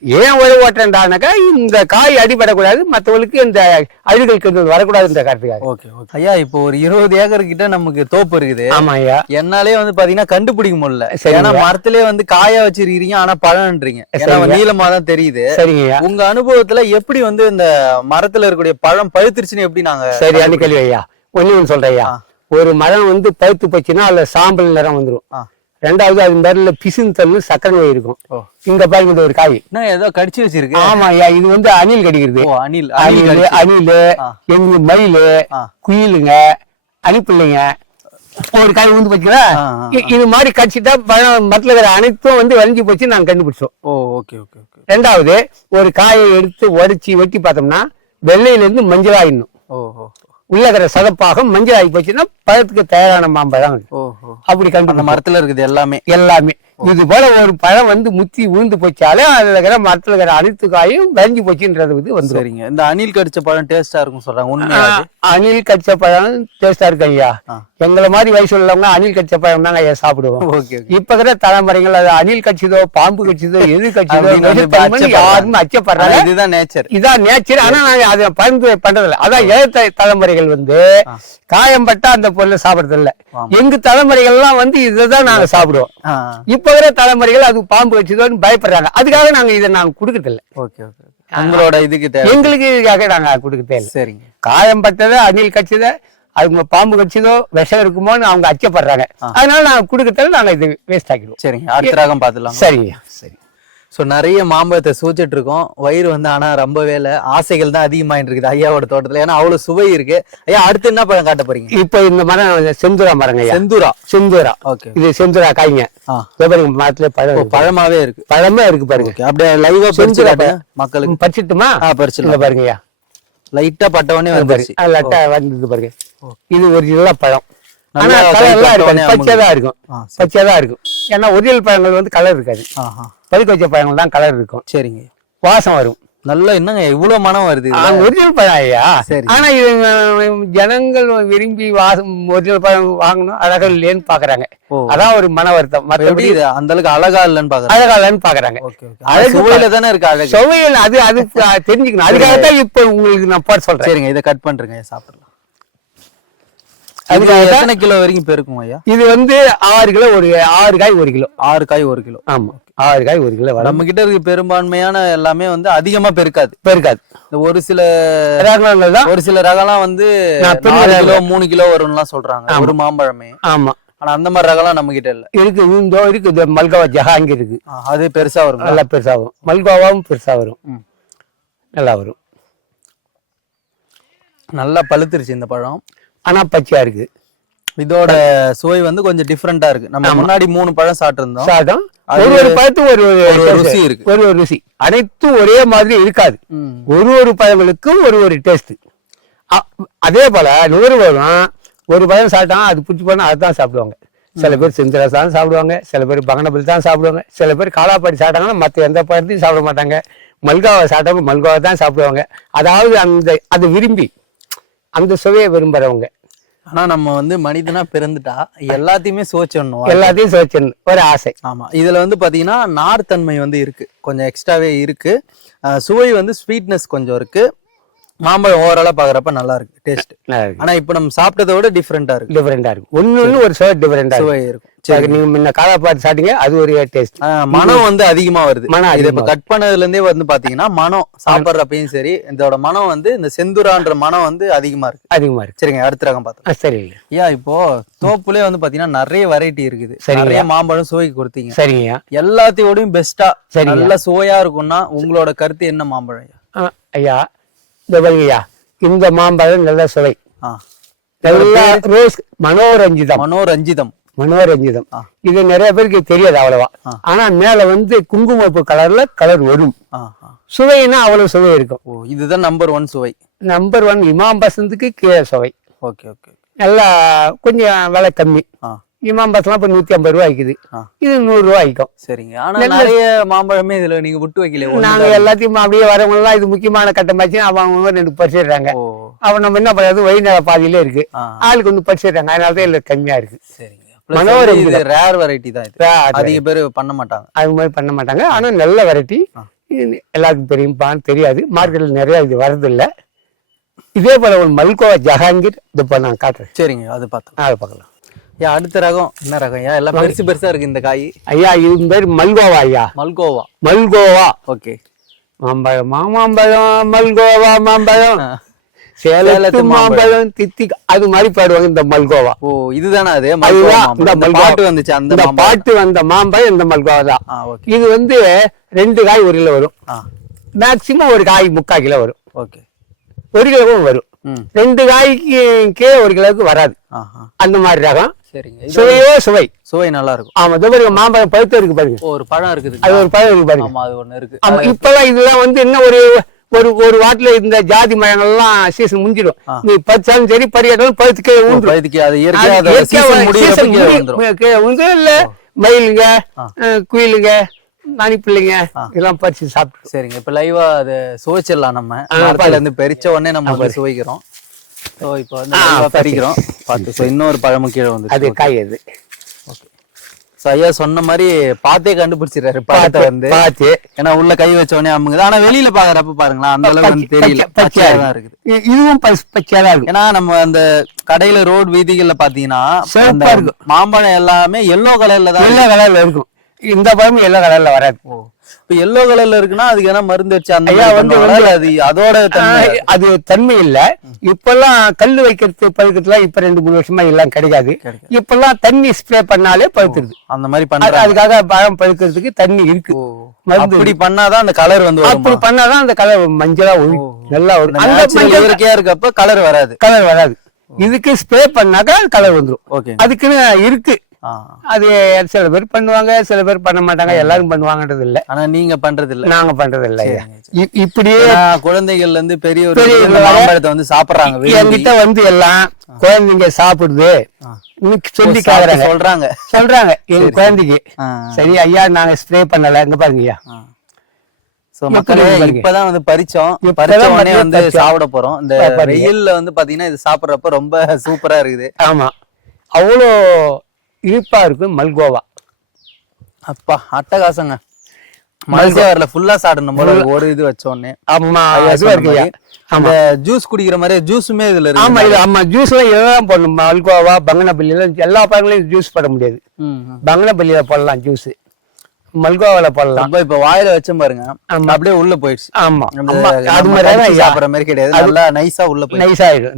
ஏன் ஓட்டுறேன்டானாக்கா இந்த காய் அடிபடக்கூடாது, மற்றவங்களுக்கு இந்த அழுகல் வரக்கூடாதுன்ற காரணத்துக்காக. ஐயா இப்போ ஒரு 20 ஏக்கர் கிட்ட நமக்கு தோப்பு இருக்குது. ஆமா ஐயா. என்னாலே வந்து பாத்தீங்கன்னா கண்டுபிடிக்க முடியல. ஏன்னா மரத்திலே வந்து காயா வச்சிருக்கீங்க, ஆனா பழம்ன்றீங்க. நீளமா தான் தெரியுது. சரிங்க. உங்க அனுபவத்துல எப்படி வந்து இந்த மரத்துல இருக்கக்கூடிய பழம் பழுத்திருச்சுன்னு எப்படி நாங்க? சரி, அது கேள்வி ஐயா. ஒண்ணு சொல்றேன் ஐயா. ஒரு மரம் வந்து பழுத்து போச்சுன்னா அதுல சாம்பல் நிறம் வந்துடும். ரெண்டாவது அது மேல பிசின் தண்ணு சக்கரை நோய் இருக்கும். இங்க பாருங்க ஒரு காய் ஏதோ கடிச்சு வச்சிருக்கு. ஆமா ஐயா, இது வந்து அணில் கடிக்கிறது. எங்க மயிலு, குயிலுங்க, அணிப்பிள்ளைங்க ஒரு காய் வந்து போச்சுங்களா, இது மாதிரி கடிச்சிட்டா மரத்துல இருக்கிற அனைத்தும் வந்து வளைஞ்சு போச்சு நாங்க கண்டுபிடிச்சோம். ரெண்டாவது ஒரு காயை எடுத்து உடைச்சி வெட்டி பார்த்தோம்னா வெள்ளையில இருந்து மஞ்சளாயிடணும். உள்ள இருக்கிற சதப்பாக மஞ்சள் ஆகி போச்சுன்னா பழத்துக்கு தயாரான மாம்பழம். அப்படி கண்டு மரத்துல இருக்குது எல்லாமே. இது போல ஒரு பழம் வந்து முத்தி விழுந்து போச்சாலே அதுல இருக்கிற மரத்துல இருக்கிற அனைத்து காயும் விளைஞ்சு போச்சுன்றது வந்து சரிங்க. இந்த அணில் கடிச்ச பழம் டேஸ்டா இருக்கும் சொல்றாங்க, உண்மையா? அணில் கடிச்ச பழம் டேஸ்டா இருக்கு ஐயா. எங்களை மாதிரி வயசு உள்ளவங்க அணில் கடிச்ச பழம் தாங்க ஐயா சாப்பிடுவோம். இப்ப இருக்கிற தலைமுறைகள் அது அணில் கடிச்சதோ பாம்பு கடிச்சதோ எது கடிச்சதோ யாருமே அச்சப்படுறாங்க. இதுதான் நேச்சர். ஆனா நாங்க அதை பயன்படுத்த பண்றதில்ல. அதான் ஏழு தலைமுறைகள் வந்து காயம்பட்டா அந்த பொருளை சாப்பிடுறது இல்ல. எங்க தலைமுறைகள் எல்லாம் வந்து இதுதான் நாங்க சாப்பிடுவோம். இப்ப வர தலைமுறைகள் அது பாம்பு வச்சுதோன்னு பயப்படுறாங்க. அதுக்காக நாங்க இதை நாங்க கொடுக்கறது இல்ல. உங்களோட இதுக்கு எங்களுக்கு நாங்க கொடுக்கறதே இல்லை. சரிங்க. காயம்பட்டதை அணில் கடிச்சதை அவங்க பாம்பு கடிச்சதோ விஷம் இருக்குமோன்னு அவங்க அச்சப்படுறாங்க. அதனால நாங்க கொடுக்கறதால நாங்க இது வேஸ்ட் ஆக்கிடுவோம். சரிங்க, அடுத்த ராகம் பாத்துலாம். சரிங்க. சரி. ஸோ நிறைய மாம்பழத்தை சூச்சிட்டு இருக்கோம். வயிறு வந்து ஆனா ரொம்பவே இல்லை, ஆசைகள் தான் அதிகமாயிட்டு இருக்குது ஐயாவோட தோட்டத்துல. ஏன்னா அவ்வளவு சுவை இருக்கு. ஐயா அடுத்து என்ன பழம் காட்ட போறீங்க? இப்ப இந்த மரம் செந்தூரா மரங்க. செந்தூரா. ஓகே. இது செந்தூரா காய்ங்க. மரத்துல பழமாவே இருக்கு. பழமே இருக்கு பாருங்க. அப்படியே லைவா செந்தூரா மக்களுக்கு பறிச்சிட்டுமா? பறிச்சுல பாருங்க. லைட்டா பட்டவனே வந்துருச்சு. லைட்டா வந்தது பாருங்க. இது ஒரிஜினலா பழம். ஆனா பச்சையதான் இருக்கும். ஏன்னா ஒரிஜினல் பழங்கள் வந்து கலர் இருக்காது. பழுக்க வச்ச பழங்கள் தான் கலர் இருக்கும். சரிங்க. வாசம் வரும். நல்லா என்னங்க இவ்வளவு மனம் வருது. ஒரிஜினல் பழம் ஐயா. ஆனா இது ஜனங்கள் விரும்பி ஒரிஜினல் பழம் வாங்கணும், அழகா இல்லையேன்னு பாக்குறாங்க. அதான் ஒரு மன வருத்தம். மற்றபடி அந்த அளவுக்கு அழகா இல்லைன்னு பாக்குறாங்க. சுவையில தானே இருக்கு அழகு. சுவையில் அது தெரிஞ்சுக்கணும். அதுக்காகத்தான் இப்ப உங்களுக்கு நான் போட சொல்றேன். சரிங்க, இதை கட் பண்றேங்க, சாப்பிடலாம். எத்தனை கிலோ வரைக்கும் பெருக்கும் ஐயா? இது வந்து 6 கிலோ. 6 காய் 1 கிலோ. 6 காய் 1 கிலோ. ஆமா, 6 காய் 1 கிலோ. நம்ம கிட்ட இருக்க பெரும்பான்மையான எல்லாமே வந்து அதிகமா பெருக்காது. ஒரு சில ரகங்கள் தான், ஒரு சில ரகம்லாம் வந்து 4 கிலோ 3 கிலோ வரும்லாம் சொல்றாங்க ஒரு மாம்பழமே. ஆமா, ஆனா அந்த மாதிரி ரகம்லாம் நம்ம கிட்ட இல்ல. இருக்கு மல்கோவா ஜஹாங்கீர் இருக்கு. அது பெருசா வரும், நல்லா பெருசா வரும். மல்கோவாவும் பெருசா வரும், நல்லா வரும். நல்லா பழுத்துருச்சு இந்த பழம். ஆனா பச்சையா இருக்கு. இதோட சுவை வந்து கொஞ்சம் டிஃபரெண்டா இருக்கு. நம்ம முன்னாடி 3 பழம் சாப்பிட்டிருந்தோம். ஒரு பழத்து ஒரு ருசி இருக்கு. ஒரு ருசி அனைத்தும் ஒரே மாதிரி இருக்காது. ஒரு பழங்களுக்கும் ஒரு டேஸ்ட். அதே போல நுகர்வோரும் ஒரு பழம் சாப்பிட்டா அது பிடிச்சி போனா அதுதான் சாப்பிடுவாங்க. சில பேர் செந்திரசாதம் சாப்பிடுவாங்க, சில பேர் பகனபல் தான் சாப்பிடுவாங்க, சில பேர் காலாப்பாடி சாப்பிட்டாங்கன்னா மற்ற எந்த பழத்தையும் சாப்பிட மாட்டாங்க. மல்கோவா சாப்பிட்டவங்க மல்கோவா தான் சாப்பிடுவாங்க. அதாவது அது விரும்பி அந்த சுவையை விரும்புறவங்க. ஆனா நம்ம வந்து மனிதனா பிறந்துட்டா எல்லாத்தையுமே சுவைச்சிடணும், எல்லாத்தையும் சுவைச்சிடணும் ஒரு ஆசை. ஆமா, இதுல வந்து பாத்தீங்கன்னா நார்த்தன்மை வந்து இருக்கு, கொஞ்சம் எக்ஸ்ட்ராவே இருக்கு. சுவை வந்து ஸ்வீட்னஸ் கொஞ்சம் இருக்கு. மாம்பழம் ஓவராலா பாக்குறப்ப நல்லா இருக்கு டேஸ்ட். ஆனா இப்ப நம்ம சாப்பிட்டதை விட டிஃபரெண்டா இருக்கு. ஒண்ணு ஒரு சுவை டிஃபரெண்டா சுவை இருக்கும். சரி, நீங்க முன்ன காலாப்பாட்டு சாப்பிட்டீங்க, அது ஒரு டேஸ்ட். மனம் வந்து அதிகமா வருது. இது இப்ப கட் பண்ணதுல இருந்தே வந்து பாத்தீங்கன்னா மனம் சாப்பிடுறப்பையும் சரி, இதோட மனம் வந்து இந்த செந்துரான்ற மனம் வந்து அதிகமா இருக்கு. சரிங்க, அடுத்த ரகம் பார்த்தோம். சரி ஐயா, இப்போ தோப்புலயே வந்து பாத்தீங்கன்னா நிறைய வெரைட்டி இருக்குது. நிறைய மாம்பழம் சுவைக்கு கொடுத்தீங்க. சரிங்க, எல்லாத்தையோடையும் பெஸ்டா நல்ல சுவையா இருக்கும்னா உங்களோட கருத்து என்ன மாம்பழம் ஐயா? இந்த பாருங்கய்யா, இந்த மாம்பழம் நல்ல சுவை, நல்லா ரோஸ் மனோரஞ்சிதம். இது நிறைய பேருக்கு தெரியாது அவ்வளவா. ஆனா மேல வந்து குங்குமப்பு கலர் வரும். சுவைன்னா அவ்வளவு சுவை இருக்கும். இதுதான் நம்பர் 1 சுவை. நம்பர் 1 இமாம் பசந்துக்கு கீழே சுவை. Okay okay. நல்லா கொஞ்சம் விலை கம்மி. இமாம் பசலாம் இப்ப 150 ரூபாய் ஆயிக்குது. இது 100 ரூபாய் ஆயிக்கும். சரிங்க. ஆனா நிறைய மாம்பழமே இதுல நீங்க விட்டு வைக்கல. நாங்க எல்லாத்தையும் அப்படியே வரவங்க எல்லாம் இது முக்கியமான கட்டமாச்சு அவங்க 2 பறிச்சிடுறாங்க. அவன் நம்ம என்ன பண்றது, வயிறு பாதியிலே இருக்கு, ஆளுக்கு வந்து பறிச்சிடுறாங்க. அதனாலதான் இதுல கம்மியா இருக்கு. சரிங்க. மனோரஞ்சிதம் ரேர் வெரைட்டி தான் இது. அதிக பேர் பண்ண மாட்டாங்க, அது மாதிரி பண்ண மாட்டாங்க. ஆனா நல்ல வெரைட்டி, எல்லாருக்கும் தெரியாது. மார்க்கெட்ல நிறைய இது வரது இல்ல. இதே போல ஒரு மல்கோவா ஜஹாங்கீர் இது நான் காட்டுறேன். சரிங்க, அது பார்க்கலாம். ஐயா, அடுத்த ரகம் என்ன ரகம் ஐயா? எல்லாம் பெருசா இருக்கு இந்த காய். ஐயா, இது பேர் மல்கோவா. ஐயா, மல்கோவா. ஓகே. மாம்பழம் மல்கோவா மாம்பழம், சேலத்து மாம்பழம் தித்தி, அது மாதிரி பாடுவாங்க இந்த மல்கோவா. இதுதானே அது? இந்த பாட்டு வந்துச்சு, அந்த பாட்டு வந்த மாம்பழம் இந்த மல்கோவா தான். இது வந்து 2 காய் 1 கிலோ வரும். மேக்சிமம் ஒரு காய் 3/4 கிலோ வரும். ஓகே, 1 கிலோவும் வரும். 2 காய்க்கு 1 கிலோவுக்கு வராது. அந்த மாதிரி ரகம். சுவை நல்லா இருக்கும். ஆமா, மாம்பழம் பழுத்து இருக்கு பாருங்க. ஒரு பழம் இருக்குது, அது ஒரு பழம் இருக்கு பாருங்க. அது ஒண்ணு இருக்கு. ஆமா, இப்பெல்லாம் இதெல்லாம் வந்து என்ன ஒரு வாட்டில இந்த ஜாதி மரங்கள் எல்லாம் சீசன் முடிஞ்சிடும். நீ பறிச்சாலும் சரி, பறியாட்டாலும் பழுத்துக்கே இல்ல. மயிலுங்க, குயிலுங்க, நானி பிள்ளைங்க இதெல்லாம் பறிச்சு சாப்பிட்டு. சரிங்க, இப்ப லைவா அதை சுவைச்சிடலாம். நம்ம மரத்துல இருந்து பறிச்ச உடனே நம்ம சுவைக்கிறோம். இப்போ வந்து பறிக்கிறோம் பார்த்து. இன்னொரு பழமும் கீழே வந்து அது காய். அது ஐயா சொன்ன மாதிரி பார்த்தே கண்டுபிடிச்சிடுறாரு பழத்தை வந்து. ஏன்னா உள்ள கை வச்ச உடனே அமுங்குது. ஆனா வெளியில பாக்குறப்ப பாருங்களா, அந்த அளவுக்கு வந்து தெரியல, பச்சையா தான் இருக்குது. இதுவும் பச்சையா தான் இருக்கு. ஏன்னா நம்ம அந்த கடையில ரோடு வீதிகள்ல பாத்தீங்கன்னா மாம்பழம் எல்லாமே எல்லோ கலர்ல இருக்கும். இந்த பழமும் எல்லோ கலர்ல வராது. இப்ப எல்லோ கலர்ல இருக்குன்னா அதுக்கு என்ன மருந்து வச்சு அந்த அதோட அது தன்மை இல்ல. இப்பெல்லாம் கல்லு வைக்கிறது பழுக்கத்துல இப்ப 2-3 வருஷமா எல்லாம் கிடைக்காது. இப்பெல்லாம் தண்ணி ஸ்ப்ரே பண்ணாலே பழுத்துருது. அந்த மாதிரி பண்ண அதுக்காக பழம் பழுக்கிறதுக்கு தண்ணி இருக்கு. அப்படி பண்ணாதான் அந்த கலர் வந்து அப்படி பண்ணாதான் அந்த கலர் மஞ்சளா நல்லா வரும். இயற்கையா இருக்கப்ப கலர் வராது. இதுக்கு ஸ்ப்ரே பண்ணாக்கா கலர் வந்துடும். அதுக்குன்னு இருக்கு. அது சில பேர் பண்ணுவாங்க, சில பேர் பண்ண மாட்டாங்க. எல்லாரும் பண்ணுவாங்கன்றது இல்ல. ஆனா நீங்க பண்றது இல்ல, நாங்க பண்றது இல்ல. இப்படியே குழந்தைகள்ல இருந்து பெரியவர்கள் வந்து சாப்பிடுறாங்க. என்கிட்ட வந்து எல்லாம் குழந்தைங்க சாப்பிடுது சொல்லி சொல்றாங்க எங்க குழந்தைக்கு. சரி ஐயா, நாங்க ஸ்ப்ரே பண்ணல, இங்க பாருங்க ஐயா. மக்களே, இப்பதான் வந்து பறிச்சோம், உடனே வந்து சாப்பிட போறோம். இந்த வெயில்ல வந்து பாத்தீங்கன்னா இது சாப்பிடுறப்ப ரொம்ப சூப்பரா இருக்குது. ஆமா, அவ்வளோ இனிப்பா இருக்கு மல்கோவா. அப்பா அட்டகாசங்க. மல்கோவால ஃபுல்லா சாப்பிடணும் போல ஒரு இது வச்சோன்னே. ஆமா, அதுவா இருக்கு. அந்த ஜூஸ் குடிக்கிற மாதிரி ஜூஸுமே இதுல இருக்கு. ஆமா, இது ஆமா ஜூஸ் எல்லாம் இதெல்லாம் போடணும். மல்கோவா, பங்கனப்பள்ளியில எல்லா பழங்களையும் ஜூஸ் போட முடியாது. பங்கனப்பள்ளியில போடலாம் ஜூஸ், மல்கோவால போடலாம். இப்ப வாயில வச்சோம் பாருங்க, அப்படியே உள்ள போயிடுச்சு. ஆமா, அது மாதிரி சாப்பிடுற மாதிரி கிடையாது. நல்லா நைஸா உள்ள போய்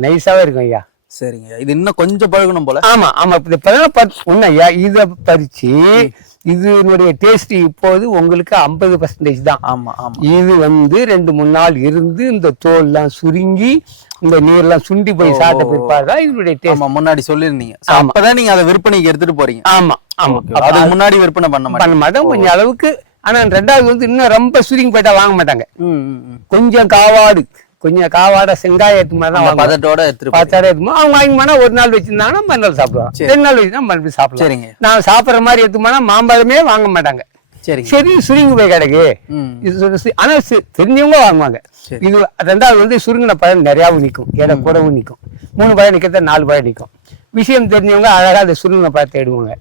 நைஸாவே இருக்கும் ஐயா. சரிங்க, இது இன்னும் கொஞ்சம் பழகணும் போல. ஆமா, உண்மையா இத பறிச்சு இதனுடைய டேஸ்ட் இப்போது உங்களுக்கு 50% தான். ஆமா ஆமா. இது வந்து 2-3 நாள் இருந்து இந்த தோல் எல்லாம் சுருங்கி இந்த நீர்லாம் சுண்டி போய் சாப்பிட்ட பிற்பாடுதான் இதனுடைய டேஸ்ட். முன்னாடி சொல்லிருந்தீங்க, அப்பதான் நீங்க அதை விற்பனைக்கு எடுத்துட்டு போறீங்க. ஆமா ஆமா, அதுக்கு முன்னாடி விற்பனை பண்ண மாட்டோம் கொஞ்சம் அளவுக்கு. ஆனா 2வது வந்து இன்னும் ரொம்ப சுருங்கி போயிட்டா வாங்க மாட்டாங்க. கொஞ்சம் காவாட செங்காயத்து மாதிரி தான் பதத்தோட அவங்க வாங்கினா 1 நாள் வச்சிருந்தாங்கன்னா மறுநாள் சாப்பிடுவாங்க. 2 நாள் வச்சுன்னா மறுபடியும் சாப்பிடுவாங்க. நான் சாப்பிடுற மாதிரி எடுத்துமானா மாம்பழமே வாங்க மாட்டாங்க. சரி, சுருங்கி போய் கிடக்கு. ஆனா தெரிஞ்சவங்க வாங்குவாங்க. இது 2வது வந்து சுருங்கின பழம் நிறையாவும் நிற்கும், எடை கூடவும் நிற்கும். 3 பழம் நிக்கிறத 4 பழம் நிற்கும். விஷயம் தெரிஞ்சவங்க அழகா அதை சுருங்க பார்த்து எடுவாங்க.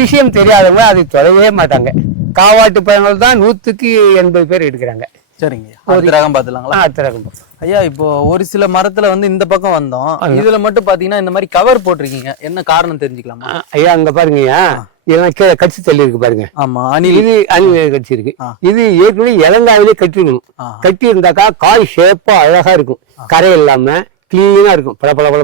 விஷயம் தெரியாதவங்க அதை தொடவே மாட்டாங்க. காவாட்டு பழங்கள் தான் 100% பேர் எடுக்கிறாங்க. சரிங்க, அடுத்த ரகம் பாத்துலாங்களா? அடுத்த ரகம் ஐயா, இப்போ ஒரு சில மரத்துல வந்து இந்த பக்கம் வந்தோம், இதுல மட்டும் பாத்தீங்கன்னா இந்த மாதிரி கவர் போட்டிருக்கீங்க, என்ன காரணம் தெரிஞ்சுக்கலாமா? ஐயா அங்க பாருங்கய்யா, இதெல்லாம் கீழே கட்சி தள்ளி இருக்கு பாருங்க. ஆமா, இது அணில் கட்சி இருக்கு. இது ஏற்கனவே இளங்காயிலே கட்டிடணும். கட்டி இருந்தாக்கா காய் ஷேப்பா அழகா இருக்கும், கரை இல்லாம கிளீனா இருக்கும்,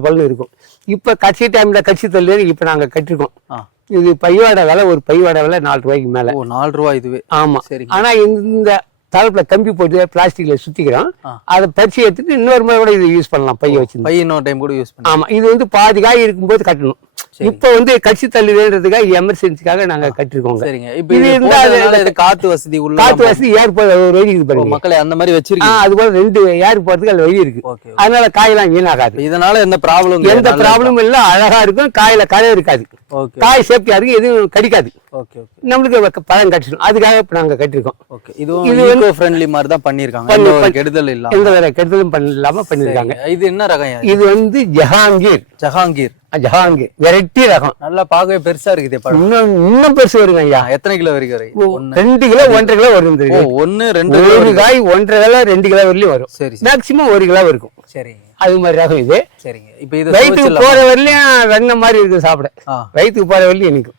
பல இருக்கும். இப்ப கட்சி டைம்ல கட்சி தள்ளி இப்ப நாங்க கட்டிருக்கோம். இது பையோட விலை, ஒரு பையோட விலை 4 ரூபாய்க்கு மேல. 4 ரூபாய் இதுவே? ஆமா. சரி. ஆனா இந்த தலைப்புல கம்பி போட்டு பிளாஸ்டிக்ல சுத்திக்கிறோம், அதை பறிச்சு எடுத்துட்டு இன்னொரு முறை கூட இது யூஸ் பண்ணலாம். பைய வச்சு பை இன்னொரு டைம் கூட யூஸ் பண்ணலாம். ஆமா, இது வந்து பாதி காய் இருக்கும்போது கட்டணும். இப்ப வந்து கட்சி தள்ளுறதுக்காக எமர்ஜென்சிக்காக நாங்க கட்டிருக்கோம். சரிங்க. இப்ப இது இருந்தா காத்து வசதி உள்ள, காத்து வசதி ஏர் போற ஒரு வழி இருக்கு பாருங்க. மக்களே அந்த மாதிரி வச்சிருக்கீங்க. அது போல 2 ஏர் போறதுக்கு அது வழி இருக்கு. அதனால காயெல்லாம் வீணாகாது. இதனால எந்த ப்ராப்ளமும் இல்ல, அழகா இருக்கும். காயில கரை இருக்காது, காய் சேஃப்டியா இருக்கு, எதுவும் கடிக்காது. நம்மளுக்கு பழம் கட்டிடும். அதுக்காக இப்ப நாங்க கட்டிருக்கோம். இது வந்து ஃப்ரெண்ட்லி மாதிரி தான் பண்ணிருக்காங்க, எந்த கெடுதல் இல்லாம, எந்த வேற கெடுதலும் இல்லாம பண்ணிருக்காங்க. இது என்ன ரகம்? இது வந்து ஜஹாங்கீர் வெரைட்டி ரகம். நல்லா பார்க்கவே பெருசா இருக்குது. இன்னும் பெருசு வருங்க ஐயா. எத்தனை கிலோ வரைக்கும்? 2 கிலோ 1.5 கிலோ வரும். 1 2 ஒரு காய் 1.5 கிலோ 2 கிலோ வரலையும் வரும். மேக்சிமம் 1 கிலோ இருக்கும். சரி, அது மாதிரி ரகம் இது. சரிங்க. இப்ப இது வயிற்றுக்கு போற வரலையும் வெண்ணெய் மாதிரி இருக்கு சாப்பிட. வயிற்றுக்கு போற வரலையும் இனிக்கும்,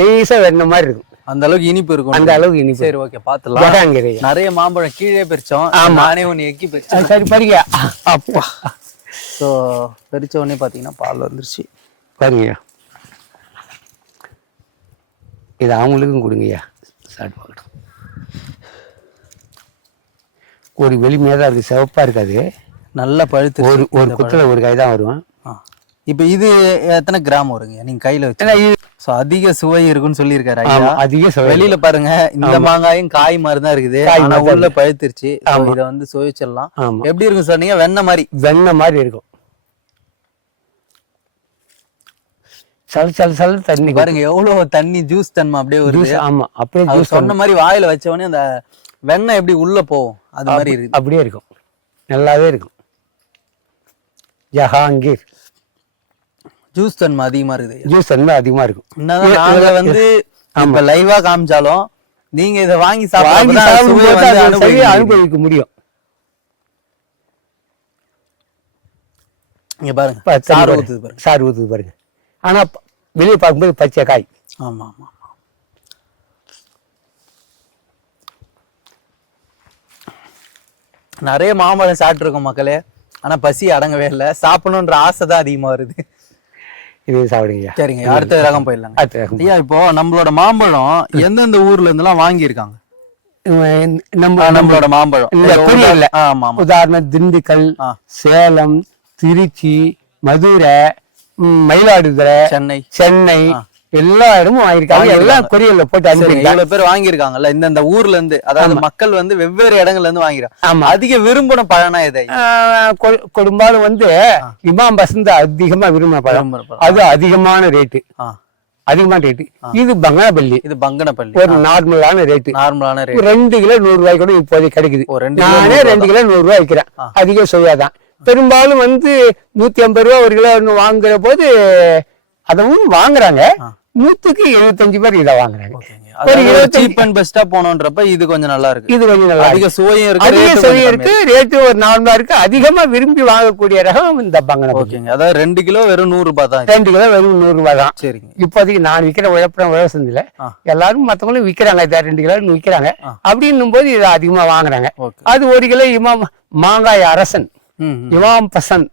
நெய்ஸா வெண்ணெய் மாதிரி இருக்கும். அந்த அளவுக்கு இனிப்பு இருக்கும். அந்த அளவுக்கு இனிப்பு. சரி, ஓகே, பாத்துலாம். நிறைய மாம்பழம் கீழே பறிச்சோம். நானே ஒன்னு எக்கி பறிச்சேன். சரி, பறிங்க. அப்பா, ஸோ பறிச்ச உடனே பாத்தீங்கன்னா பால் வந்துருச்சு பாருங்கய்யா. இது அவங்களுக்கும் கொடுங்கய்யா, சாப்பிட்டு பார்க்கட்டும். ஒரு வெளிமையாக தான் இருக்கு, சிவப்பா இருக்காது, நல்லா பழுத்து. ஒரு குத்துல ஒரு காய் தான் வரும். இப்ப இது எத்தனை கிராம் வருங்க நீங்க கையில வச்சு? அதிக சுவை இருக்குன்னு சொல்லியிருக்காரு ஐயா. அதிக சுவை. வெளியில பாருங்க, இந்த மாங்காயும் காய் மாதிரி தான் இருக்குது, ஆனா உள்ள பழுத்துருச்சு. இத வந்து சுவைச்சிடலாம். எப்படி இருக்கும் சார்? நீங்க வெண்ணெய் மாதிரி இருக்கும். சல தண்ணி பாருங்க, எவ்வளவு தண்ணி, ஜூஸ் தன்மை அப்படியே வருது. ஆமா, அப்படியே சொன்ன மாதிரி வாயில வச்ச உடனே அந்த வெண்ணெய் எப்படி உள்ள போகும், அது மாதிரி இருக்கு. அப்படியே இருக்கும், நல்லாவே இருக்கும். ஜஹாங்கீர் ஜூஸ் தன்மை அதிகமா இருக்குது. ஜூஸ் தன்மை அதிகமா இருக்கும். என்னதான் நாங்க வந்து இப்ப லைவா காமிச்சாலும் நீங்க இதை வாங்கி அனுபவிக்க முடியும். இங்க பாருங்க, சாறு ஊத்துது பாருங்க. ஆனா வெளியே பார்க்கும்போது பச்சை காய். ஆமா ஆமா, நிறைய மாம்பழம் சாப்பிட்டு இருக்கோம் மக்களே, ஆனா பசி அடங்கவே இல்லை. சாப்பிடணுன்ற ஆசை தான் அதிகமா வருது. இது சாப்பிடுங்க. சரிங்க, அடுத்த ரகம் போயிடலாங்க. அடுத்த ரகம் ஐயா, இப்போ நம்மளோட மாம்பழம் எந்தெந்த ஊர்ல இருந்தெல்லாம் வாங்கியிருக்காங்க? நம்மளோட மாம்பழம் உதாரணம் திண்டுக்கல், சேலம், திருச்சி, மதுரை, மயிலாடுதுறை, சென்னை எல்லா இடமும் வாங்கியிருக்காங்க. எல்லாம் கொரியர்ல போட்டு அனுப்பிருக்காங்க. இவ்வளவு பேர் வாங்கியிருக்காங்கல்ல, இந்த ஊர்ல இருந்து, அதாவது மக்கள் வந்து வெவ்வேறு இடங்கள்ல இருந்து வாங்கிருக்காங்க. அதிக விரும்பின பழம்னா இது? கொடும்பாலும் வந்து இமாம் பசந்த் அதிகமா விரும்பின பழம், அது அதிகமான ரேட்டு. இது பங்கனப்பள்ளி. ஒரு நார்மலான ரேட்டு. 2 கிலோ 100 ரூபாய் கூட இப்போதைக்கு கிடைக்குது. நானே 2 கிலோ 100 ரூபாய் விற்கிறேன். அதிக சுவையாதான். பெரும்பாலும் வந்து 150 ரூபா 1 கிலோ வாங்குற போது அதவும் வாங்குறாங்க. 100க்கு 75 பேர் இதை வாங்குறாங்க. இது கொஞ்சம் நல்லா இருக்கு. இது கொஞ்சம் நல்லா, அதிக சுவையும் இருக்கு, ரேட்டு ஒரு நார்மலா இருக்கு. அதிகமா விரும்பி வாங்கக்கூடிய ரகம் இந்த பங்கனப்பள்ளி. அதாவது 2 கிலோ வெறும் 100 ரூபாய் தான். 2 கிலோ வெறும் 100 ரூபாய் தான். சரிங்க. இப்போதைக்கு நான் விற்கிற விவசாயத்துல எல்லாரும் மத்தவங்களும் விற்கிறாங்க, 2 கிலோ விற்கிறாங்க. அப்படின்னும் போது இதை அதிகமா வாங்குறாங்க. அது 1 கிலோ இமாம் மாங்காய் அரசன், இமாம் பசந்த்,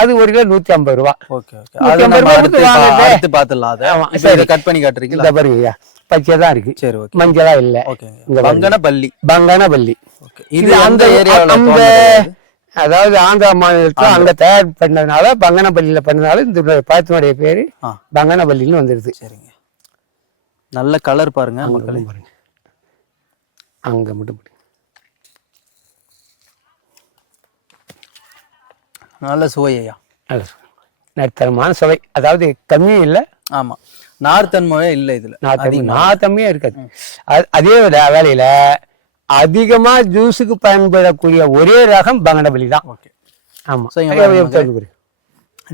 அது 1 கிலோ 150 ரூபா. கட் பண்ணி காட்டுறீங்களா? பாருங்க, பச்சைதான் இருக்கு, மஞ்சளா இல்ல. பங்கனப்பள்ளி இது அந்த ஏரியாவுல, அதாவது ஆந்திரா மாநிலத்துல அங்க தயார் பண்ணதுனால பங்கனப்பள்ளியில பண்ணதுனால இந்த பழத்தினுடைய பேரு பங்கனப்பள்ளின்னு வந்துருது. சரிங்க. நல்ல கலர் பாருங்க, பாருங்க அங்க மட்டும் நல்ல சுவையா, நடுத்தரமான சுவை. அதாவது கம்மியும் இல்லை, ஆமா, நார்த்தன்மையே இல்லை. இதுல நார்த்தன்மையே இருக்காது. அதே வேலையில அதிகமா ஜூஸுக்கு பயன்படக்கூடிய ஒரே ரகம் பங்கனப்பள்ளி தான். ஆமா,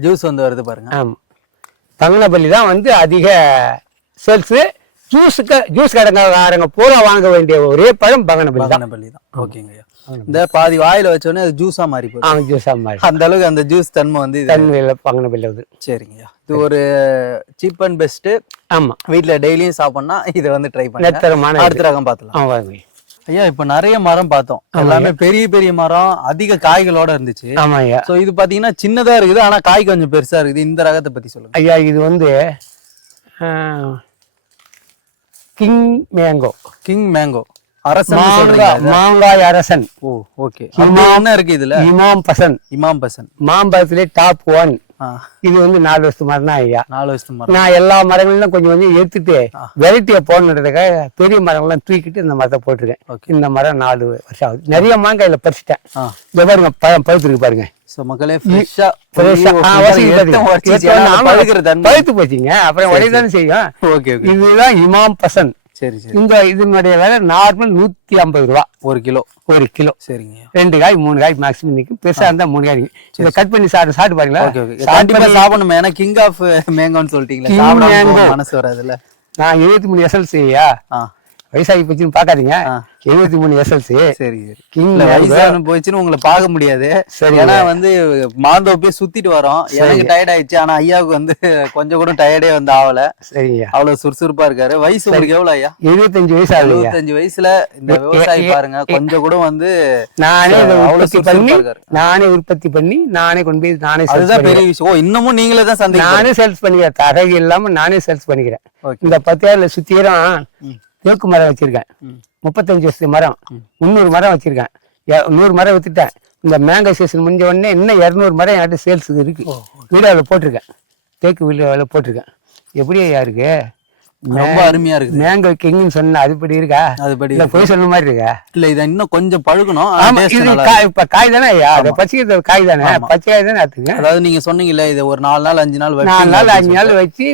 ஜூஸ் வந்து வருது பாருங்க. ஆமா, பங்கனப்பள்ளி தான் வந்து அதிக சேல்ஸ். ஜூஸ் கடைக்காரங்க பூரா வாங்க வேண்டிய ஒரே பழம் பங்கனப்பள்ளி தான். ஓகேங்க. இந்த பாதி வாயில வச்சோடனே அது ஜூஸா மாறி போகுது. ஜூஸா மாறி அந்த அளவுக்கு அந்த ஜூஸ் தன்மை வந்து தன்மையில பங்கனப்பள்ளி வருது. சரிங்கய்யா, இது ஒரு சீப் அண்ட் பெஸ்ட். ஆமா, வீட்டுல டெய்லியும் சாப்பிடணும்னா இதை வந்து ட்ரை பண்ணி அடுத்த ரகம் பார்த்துலாம். ஐயா, இப்ப நிறைய மரம் பார்த்தோம், எல்லாமே பெரிய பெரிய மரம், அதிக காய்களோட இருந்துச்சு. ஆமா ஐயா. சோ இது பாத்தீங்கன்னா சின்னதா இருக்குது, ஆனா காய் கொஞ்சம் பெருசா இருக்குது. இந்த ரகத்தை பத்தி சொல்லுங்க ஐயா. இது வந்து கிங் மேங்கோ. கிங் மேங்கோ அரசன், மாங்காய் அரசன். ஓ ஓகே. என்ன இருக்கு இதுல? இமாம் பசந்த். இமாம் பசந்த் மாம்பழத்திலே டாப் 1. இது வந்து 4 வருஷத்து மரம் தான் ஐயா. 4 வருஷத்து மரம். நான் எல்லா மரங்களும் கொஞ்சம் கொஞ்சம் எடுத்துட்டு வெரைட்டியை போடணுன்றதுக்காக பெரிய மரங்கள்லாம் தூக்கிட்டு இந்த மரத்தை போட்டிருக்கேன். இந்த மரம் 4 வருஷம் ஆகுது. நிறைய மாங்காயில பறிச்சிட்டேன். இந்த பாருங்க, பழம் பழுத்துருக்கு பாருங்க. மக்களே பழுத்து போச்சுங்க, அப்புறம் உடையதானே செய்யும். இதுதான் இமாம் பசந்த். சரி சரி. இதனுடைய விலை நார்மல் 150 ரூபா ஒரு கிலோ. சரிங்க. 2 காய் 3 காய் மேக்ஸிமம் நிற்கும். பெருசா இருந்தா 3 காய் நிற்கும். இதை கட் பண்ணி சாப்பிட்டு பாருங்களா. சாப்பிடணும். ஏன்னா கிங் ஆஃப் மேங்கோன்னு சொல்லிட்டீங்களா, மனசு வராதுல்ல. நான் 73 SLC ஐயா. வயசாகி போச்சுன்னு பாக்காதீங்க. 73 SLC. சரி. போயிடுச்சுன்னு உங்களை பார்க்க முடியாது. சரி. ஏன்னா வந்து மாந்தோப்பே சுத்திட்டு வரோம். எனக்கு டயர்ட் ஆயிடுச்சு, ஆனா ஐயாவுக்கு வந்து கொஞ்சம் கூட டயர்டே வந்து ஆகல. சரிங்க. அவ்வளவு சுறுசுறுப்பா இருக்காரு. வயசு உங்களுக்கு எவ்வளவு ஐயா? 75 வயசு. 75 வயசுல இந்த விவசாயி பாருங்க, கொஞ்சம் கூட வந்து நானே உற்பத்தி பண்ணி நானே கொண்டு போய் நானே. அதுதான் பெரிய விஷயம். இன்னமும் நீங்களே தான் சந்தை. நானே சேல்ஸ் பண்ணிக்கிறேன். தரகு இல்லாம நானே சேல்ஸ் பண்ணிக்கிறேன். இந்த 10 ஏக்கர்ல சுத்திரம் தேக்கு மரம் வச்சிருக்கேன். 35 வருஷத்து மரம். 300 மரம் வச்சிருக்கேன். 100 மரம் வித்துட்டேன். இந்த மேங்கோ சீசன் முடிஞ்ச உடனே இன்னும் 200 மரம் என்கிட்ட சேல்ஸ் இருக்கு. வீடியோவில் போட்டிருக்கேன். தேக்கு வீடியோவில் போட்டிருக்கேன். எப்படி ஐயா இருக்கு? ரொம்ப அருமையா இருக்கு. மேங்கோ கிங்னு சொன்னா அதுபடி இருக்கா? அதுபடி இல்ல, போய் சொன்ன மாதிரி இருக்கா? இல்ல, இதை இன்னும் கொஞ்சம் பழுகணும். இப்ப காய் தானே ஐயா, அதை பச்சை காய் தானே, பச்சை காய் தானே எடுத்துங்க. அதாவது நீங்க சொன்னீங்கல்ல, இது ஒரு 4 நாள் 5 நாள் 4 நாள் 5 நாள் வச்சு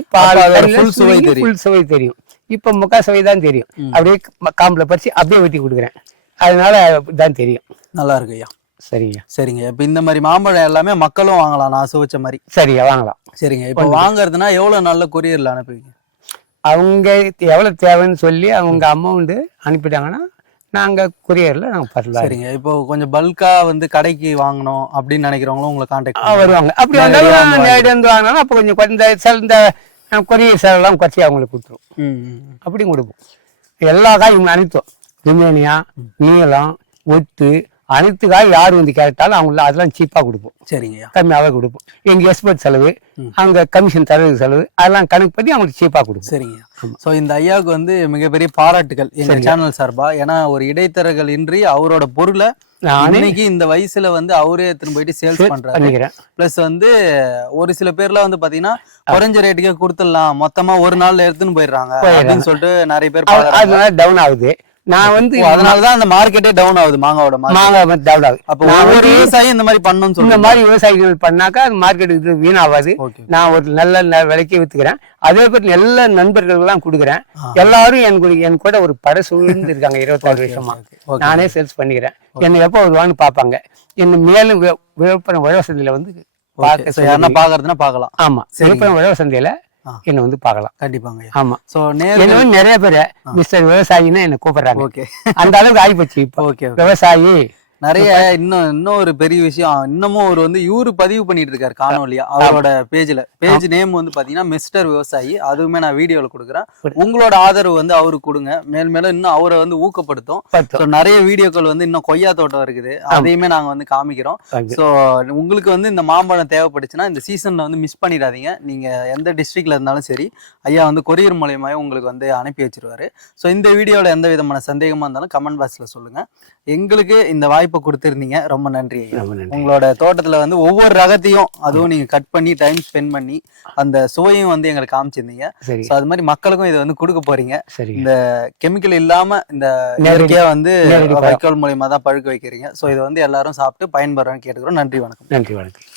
ஃபுல் சுவை தெரியும். இப்ப முக்கா சுவை தான் தெரியும். அப்படியே காம்புல பறிச்சு அப்படியே வெட்டி கொடுக்குறேன். அதனால தான் தெரியும். நல்லா இருக்கு ஐயா. சரிங்க. சரிங்க. இப்ப இந்த மாதிரி மாம்பழம் எல்லாமே மக்களும் வாங்கலாம், நான் சுவைச்ச மாதிரி. சரியா, வாங்கலாம். சரிங்க. இப்ப வாங்குறதுனா எவ்வளவு நல்ல கொரியர்ல அனுப்புவீங்க? அவங்க எவ்வளவு தேவைன்னு சொல்லி அவங்க அமௌண்ட் அனுப்பிட்டாங்கன்னா நாங்க கொரியர்ல நாங்க பண்ணலாம். சரிங்க. இப்போ கொஞ்சம் பல்கா வந்து கடைக்கு வாங்கணும் அப்படின்னு நினைக்கிறவங்களும் உங்களை கான்டாக்ட் வருவாங்க. அப்படி வந்தாலும் நேரடி வந்து வாங்கினாலும் அப்ப கொஞ்சம் இந்த கொரியர் செலவெல்லாம் குறைச்சி அவங்களுக்கு கொடுத்துரும். அப்படியும் கொடுப்போம். எல்லா காயும் அனைத்தும் ருமேனியா, நீளம், ஒட்டு, அனைத்து காய் யார் வந்து கேட்டாலும் அவங்கள அதெல்லாம் சீப்பா கொடுப்போம். சரிங்க. கம்மியாவே கொடுப்போம். எங்க எக்ஸ்பர்ட் செலவு, அங்க கமிஷன் தரது செலவு, அதெல்லாம் கணக்கு பண்ணி அவங்களுக்கு சீப்பா கொடுப்போம். சரிங்க. சோ இந்த ஐயாவுக்கு வந்து மிகப்பெரிய பாராட்டுகள் எங்க சேனல் சார்பா. ஏன்னா ஒரு இடைத்தரகர்கள் இன்றி அவரோட பொருளை இன்னைக்கு இந்த வயசுல வந்து அவரே எடுத்துன்னு போயிட்டு சேல்ஸ் பண்றாரு. பிளஸ் வந்து ஒரு சில பேர்லாம் வந்து பாத்தீங்கன்னா குறைஞ்ச ரேட்டுக்கே கொடுத்துடலாம், மொத்தமா ஒரு நாள்ல எடுத்துன்னு போயிடுறாங்க அப்படின்னு சொல்லிட்டு நிறைய பேர் டவுன் ஆகுது. நான் வந்து அதனாலதான் அந்த மார்க்கெட்டே டவுன் ஆகுது. மாங்காவோட மாங்காய் டவுன் ஆகுது. அப்போ ஒரு விவசாயி இந்த மாதிரி பண்ணணும்னு சொல்லி இந்த மாதிரி விவசாயிகள் பண்ணாக்கா அது மார்க்கெட்டுக்கு வீணாகாது. நான் ஒரு நல்ல விலைக்கு வித்துக்கிறேன். அதே மாதிரி எல்லா நண்பர்கள் எல்லாம் கொடுக்குறேன். எல்லாரும் என் கூட ஒரு படை சூழ்ந்து இருக்காங்க. 26 வருஷமா நானே சேல்ஸ் பண்ணிக்கிறேன். என்னை எப்போ வருவான்னு பாப்பாங்க. என்ன மேலும் விழுப்புரம் உழவசந்தையில வந்து பாக்குறதுன்னா பாக்கலாம். ஆமா, விழுப்புரம் உழவசந்தையில என்ன வந்து பாக்கலாம். கண்டிப்பாங்க. ஆமா. சோ நிறைய பேரு மிஸ்டர் விவசாயின்னு என்ன கூப்பிடுறாங்க. அந்த அளவுக்கு ஆகிப்போச்சு இப்போ விவசாயி. நிறைய இன்னும் ஒரு பெரிய விஷயம், இன்னமும் அவர் வந்து இவரு பதிவு பண்ணிட்டு இருக்காரு காணொலியா அவரோட பேஜ் நேம் வந்து பாத்தீங்கன்னா மிஸ்டர் விவசாயி. அதுவுமே நான் வீடியோல கொடுக்குறேன். உங்களோட ஆதரவு வந்து அவருக்கு கொடுங்க. மேலும் இன்னும் அவரை வந்து ஊக்கப்படுத்தும். நிறைய வீடியோக்கள் வந்து இன்னும் கொய்யா தோட்டம் இருக்குது, அதையுமே நாங்க வந்து காமிக்கிறோம். சோ உங்களுக்கு வந்து இந்த மாம்பழம் தேவைப்பட்டுச்சுன்னா இந்த சீசன்ல வந்து மிஸ் பண்ணிடாதீங்க. நீங்க எந்த டிஸ்ட்ரிக்ட்ல இருந்தாலும் சரி, ஐயா வந்து கொரியர் மூலயமாவே உங்களுக்கு வந்து அனுப்பி வச்சிருவாரு. சோ இந்த வீடியோல எந்த விதமான சந்தேகமா இருந்தாலும் கமெண்ட் பாக்ஸ்ல சொல்லுங்க. எங்களுக்கு இந்த வாய்ப்பை கொடுத்திருந்தீங்க, ரொம்ப நன்றி. உங்களோட தோட்டத்துல வந்து ஒவ்வொரு ரகத்தையும் அதுவும் நீங்க கட் பண்ணி டைம் ஸ்பெண்ட் பண்ணி அந்த சுவையும் வந்து எங்களுக்கு காமிச்சிருந்தீங்க. அது மாதிரி மக்களுக்கும் இதை வந்து கொடுக்க போறீங்க. இந்த கெமிக்கல் இல்லாம இந்த இயற்கையா வந்து வைக்கோல் மூலியமா தான் பழுக்க வைக்கிறீங்க. சோ இதை வந்து எல்லாரும் சாப்பிட்டு பயன்பெறன்னு கேட்டுக்கிறோம். நன்றி, வணக்கம். நன்றி, வணக்கம்.